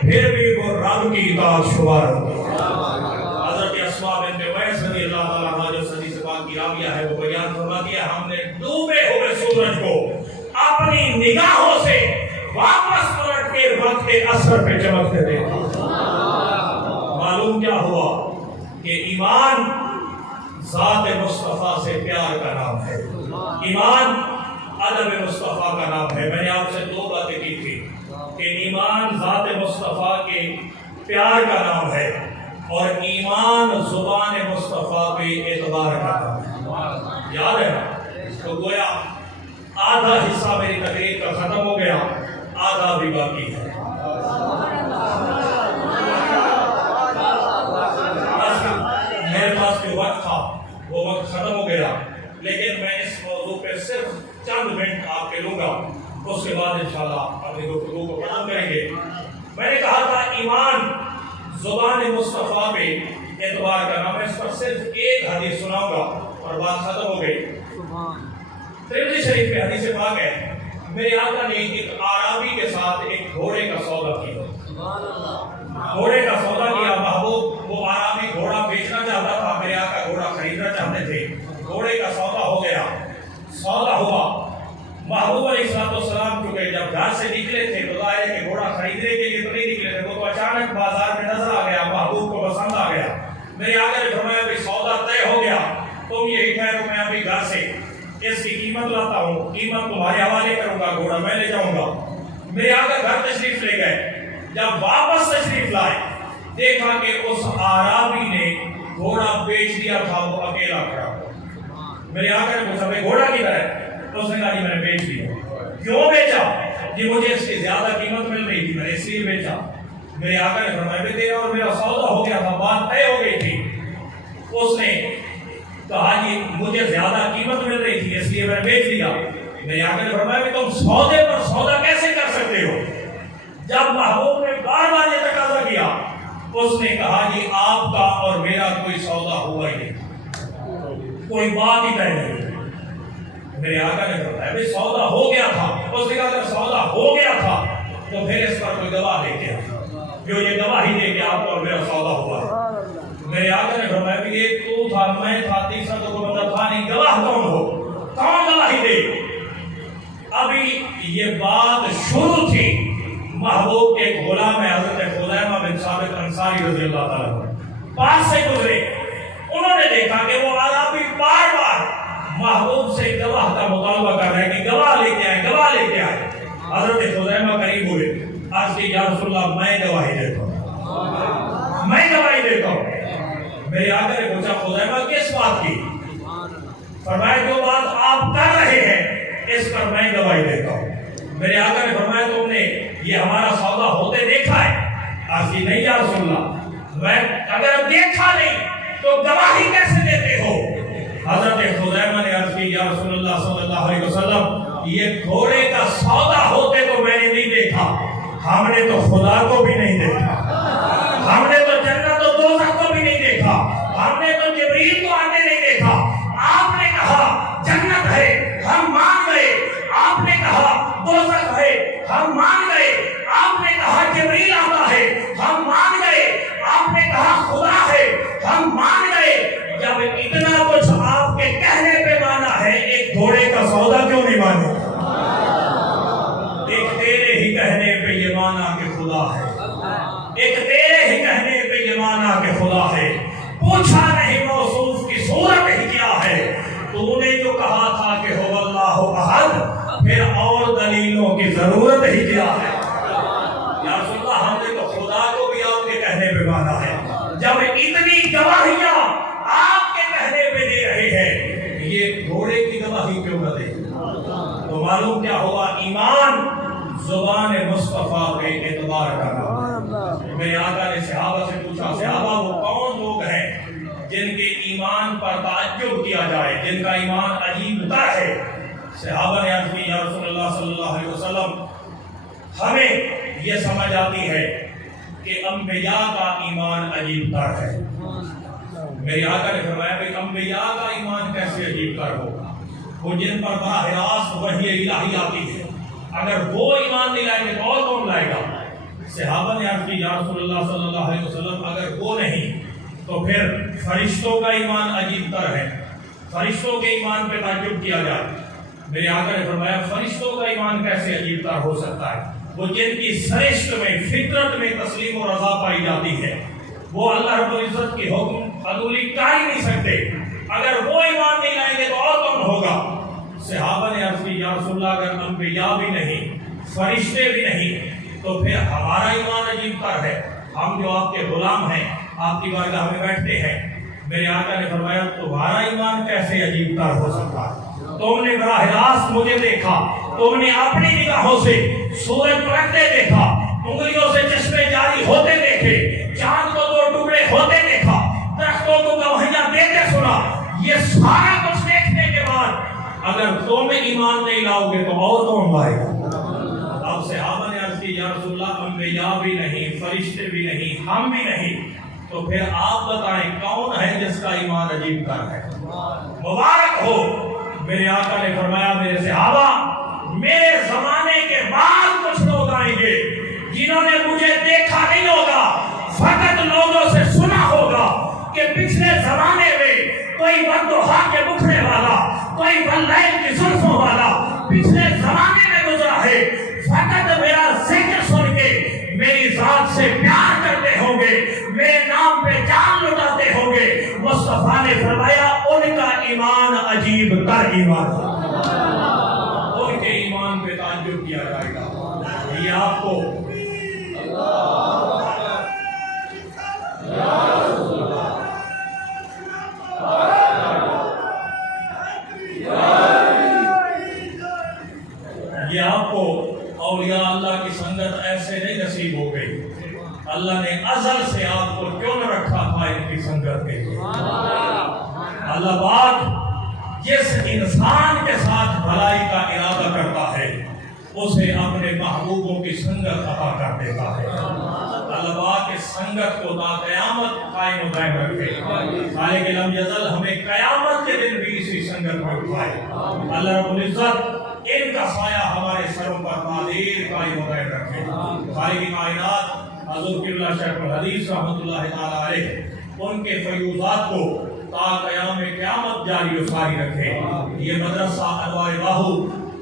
پھر بھی وہ رب کی اطاعت شمار ہوتی ہے. حضرت اسماء بنت قیس رضی اللہ تعالیٰ عنہ جو حدیث پاک کی راویہ ہے وہ بیان فرماتی ہے ہم نے ڈوبے ہوئے سورج کو اپنی نگاہوں سے واپس پلٹ کے وقت عصر پہ چمکتے دیکھا. معلوم کیا ہوا کہ ایمان ذات مصطفیٰ سے پیار کا نام ہے، ایمان ادب مصطفیٰ کا نام ہے. میں نے آپ سے دو باتیں کی تھی کہ ایمان ذات مصطفیٰ کے پیار کا نام ہے اور ایمان زبان مصطفیٰ پہ اعتبار کا نام ہے. یاد ہے؟ تو گویا آدھا حصہ میری تقریر کا ختم ہو گیا، آدھا بھی باقی ہے. میرے پاس جو وقت تھا وہ وقت ختم ہو گیا، لیکن میں اس موضوع پہ صرف چند منٹ آپ کے لوں گا، اس کے بعد انشاءاللہ اپنی گفتگو کو ختم کریں گے. میں نے کہا تھا ایمان زبان مصطفیٰ پہ اعتبار کا نام ہے. اس پر صرف ایک حدیث سناؤں گا اور بات ختم ہو گئی. ترمذی شریف میں حدیث پاک ہے میرے آقا نے ایک اعرابی کے ساتھ ایک گھوڑے کا سودا کیا. گھوڑے کا سودا کیا. محبوب وہ اعرابی گھوڑا بیچنا چاہتا تھا، میرے آقا گھوڑا خریدنا چاہتے تھے. گھوڑے کا سودا ہو گیا، سودا ہوا. محبوب علیہ السلام کیونکہ جب گھر سے نکلے تھے تو ظاہر ہے کہ گھوڑا خریدنے کے لیے تو نہیں نکلے تھے، وہ تو اچانک بازار میں نظر آ گیا، محبوب کو پسند آ گیا. میرے آقا نے فرمایا بھائی سودا طے ہو گیا، تم یہی ٹھہرو، میں ابھی گھر سے اس کی قیمت لاتا ہوں، قیمت تمہارے حوالے کروں گا، گھوڑا میں لے جاؤں گا. میرے آقا گھر تشریف لے گئے. جب واپس تشریف لائے دیکھا کہ اس اعرابی نے گھوڑا بیچ دیا تھا، وہ اکیلا کھڑا ہوا. میرے آقا نے پوچھا بھائی گھوڑا کدھر ہے؟ اس نے کہا جی میں نے بیچ دیا. کیوں بیچا؟ جی مجھے اس کی زیادہ قیمت مل رہی تھی، میں نے اس لیے بیچا. میرے آقا نے فرمایا بھائی تیرا اور میرا سودا ہو گیا تھا، بات طے ہو گئی تھی. اس نے کہا جی مجھے زیادہ قیمت مل رہی تھی اس لیے میں نے بیچ دیا. میرے آقا نے فرمایا کہ تم سودے پر سودا کیسے کر سکتے ہو؟ جب محبوب نے بار بار یہ تقاضا کیا اس نے کہا جی آپ کا اور میرا کوئی سودا ہوا ہی نہیں، کوئی بات ہی طے نہیں. میرے آقا نے فرمایا بھائی سودا ہو گیا تھا. اس نے کہا اگر سودا ہو گیا تھا تو پھر اس پر کوئی گواہ دے کے جو یہ گواہی دے کہ آپ کا اور میرا سودا ہوا ہے. میرے آقا نے فرمایا کہ ایک تو تھا، میں تھا، تیسرا تو کوئی بندہ تھا نہیں، گواہ کون ہو؟ کون گواہی دے؟ ابھی یہ بات شروع تھی. محبوب کے ایک غلام ہے حضرت خزیمہ بن ثابت انصاری رضی اللہ تعالیٰ عنہ پاس سے گزرے. انہوں نے دیکھا کہ وہ اعرابی بار بار محبوب سے گواہ کا مطالبہ کر رہے ہیں کہ گواہ لے کے آئے، گواہ لے کے آئے. حضرت خزیمہ قریب ہوئے، عرض کی یا رسول اللہ میں گواہی دیتا ہوں، میں گواہی دیتا ہوں. میرے آقا نے پوچھا خزیمہ کس بات کی؟ فرمایا جو بات آپ کر رہے ہیں اس پر میں گواہی دیتا ہوں. میرے آقا نے فرمایا تم نے یہ ہمارا سودا ہوتے دیکھا ہے؟ عرض کی نہیں یا رسول اللہ، میں اگر دیکھا نہیں تو گواہی کیسے دیتے ہو؟ حضرت خزیمہ نے عرض کی یا رسول اللہ صلی اللہ علیہ وسلم یہ گھوڑے کا سودا ہوتے تو میں نے نہیں دیکھا، ہم نے تو خدا کو بھی نہیں دیکھا، ہم نے تو جنت و دوزخ کو بھی نہیں دیکھا، ہم نے تو جبریل کو آتے نہیں دیکھا. آپ نے کہا جنت ہے ہم مان گئے، آپ نے کہا دوزخ ہے ہم مان گئے، آپ نے کہا جبریل آتا ہے ہم مان گئے، آپ نے کہا خدا ہے ہم مان گئے. جب اتنا کچھ آپ کے کہنے پہ مانا ہے ایک گھوڑے کا سودا کیوں نہیں مانا؟ ایک تیرے ہی کہنے پہ یہ مانا کہ خدا ہے، ایک تیرے ہی کہنے پہ یہ مانا کہ خدا ہے. پوچھا نہیں موصوف کی صورت ہی کیا ہے، تو نے جو کہا تھا کہ هو اللہ احد، پھر اور دلیلوں کی ضرورت ہی کیا اتنی گواہیاں آپ کے کہنے پہ دے رہے ہیں، یہ گھوڑے کی گواہی کیوں نہ دے؟ تو معلوم کیا ہوا؟ ایمان زبان مصطفیٰ پہ اعتبار کرنا۔ میرے آقا نے صحابہ سے پوچھا، صحابہ وہ کون لوگ ہیں جن کے ایمان پر تعجب کیا جائے، جن کا ایمان عجیب تر ہے؟ صحابہ نے عرض کی، یا رسول اللہ صلی اللہ علیہ وسلم، ہمیں یہ سمجھ آتی ہے کہ انبیاء کا ایمان عجیب تر ہے۔ میرے آقا نے فرمایا کہ انبیاء کا ایمان کیسے عجیب تر ہوگا؟ وہ جن پر براہ راست وحی الہی آتی ہے، اگر وہ ایمان نہیں لائیں گے تو اور کون لائے گا؟ صحابہ نے عرض کی، یا رسول اللہ صلی اللہ علیہ وسلم، اگر وہ نہیں تو پھر فرشتوں کا ایمان عجیب تر ہے، فرشتوں کے ایمان پہ تعجب کیا جائے۔ میرے آقا نے فرمایا فرشتوں کا ایمان کیسے عجیب تر ہو سکتا ہے؟ وہ جن کی سرشت میں، فطرت میں تسلیم و رضا پائی جاتی ہے، وہ اللہ رب العزت کی حکم عدولی کر ہی نہیں سکتے، اگر وہ ایمان نہیں لائیں گے تو اور کون ہوگا؟ صحابہ نے عرض کی، یا رسول اللہ، اگر انبیاء بھی نہیں، فرشتے بھی نہیں، تو پھر ہمارا ایمان عجیب تر ہے۔ ہم جو آپ کے غلام ہیں، آپ کی بارگاہ میں بیٹھتے ہیں، میرے آقا نے فرمایا تمہارا ایمان کیسے عجیب تر ہو سکتا ہے؟ تم نے براہ راست مجھے دیکھا، تم نے اپنی نگاہوں سے سورج پلٹتے دیکھا، انگلیوں سے چشمے جاری ہوتے دیکھے، چاند کو دو ٹکڑے ہوتے دیکھا، درختوں کو گواہیاں دیتے سنا۔ یہ سارا کچھ دیکھنے کے بعد اگر تم ایمان نہیں لاؤ گے تو اور کون لائے گا؟ اب صحابہ نے عرض کی، یا رسول اللہ، انبیاء بھی نہیں، فرشتے بھی نہیں، ہم بھی نہیں، تو پھر آپ بتائیں کون ہے جس کا ایمان عجیب تر ہے؟ مبارک ہو۔ میرے آقا نے فرمایا، میرے صحابہ، میرے زمانے کے بعد کچھ لوگ آئیں گے جنہوں نے مجھے دیکھا نہیں ہوگا، فقط لوگوں سے سنا ہوگا کہ پچھلے زمانے میں کوئی بدوحا کے مکھڑے والا، کوئی بلیل کی زلفوں والا پچھلے زمانے میں گزرا ہے، فقط میرا ذکر سن کے میری ذات سے پیار کرتے ہوں گے، میرے نام پہ جان لٹاتے ہوں گے۔ مصطفیٰ نے فرمایا ان کا ایمان عجیب تر ایمان ہے، ان کے ایمان پہ تعجب کیا جائے گا۔ یہ آپ کو یہ آپ کو اولیاء اللہ کی سنگت ایسے نہیں نصیب ہو گئی، اللہ نے ازل سے آپ کو کیوں نہ رکھا تھا ان کی سنگت کے لیے۔ اللہ پاک جس انسان کے ساتھ بھلائی کا ارادہ کرتا ہے اسے اپنے محبوبوں کی سنگت عطا کر دیتا ہے۔ اللہ پاک اس سنگت کو تا قیامت قائم و دائم رکھے، خالق لم یزل ہمیں قیامت کے دن بھی اسی سنگت میں اٹھائے۔ اللہ رب العزت ان کا سایہ ہمارے سروں پر نادیر قائم و دائم رکھے۔ خالق کائنات حضور قبلہ شیخ الحدیث رحمۃ اللہ تعالی علیہ ان کے فیوضات کو تا قیام قیامت جاری و ساری رکھے۔ یہ مدرسہ انوار باہو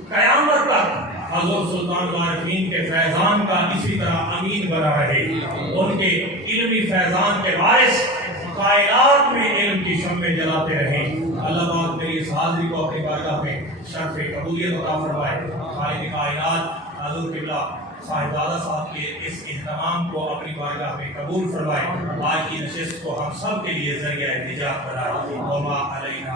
قیامت تک حضور سلطان العارفین کے فیضان کا اسی طرح امین بنا رہے، ان کے علمی فیضان کے وارث کائنات میں علم کی شمع جلاتے رہے۔ اللہ پاک میری اس حاضری کو اپنی بارگاہ میں شرف قبولیت عطا فرمائے۔ خالق کائنات حضور قبلہ صاحبزادہ صاحب کے اس اہتمام کو اپنی بارگاہ میں قبول فرمائے۔ آج کی نشست کو ہم سب کے لیے ذریعہ نجات بنائے۔ وما علینا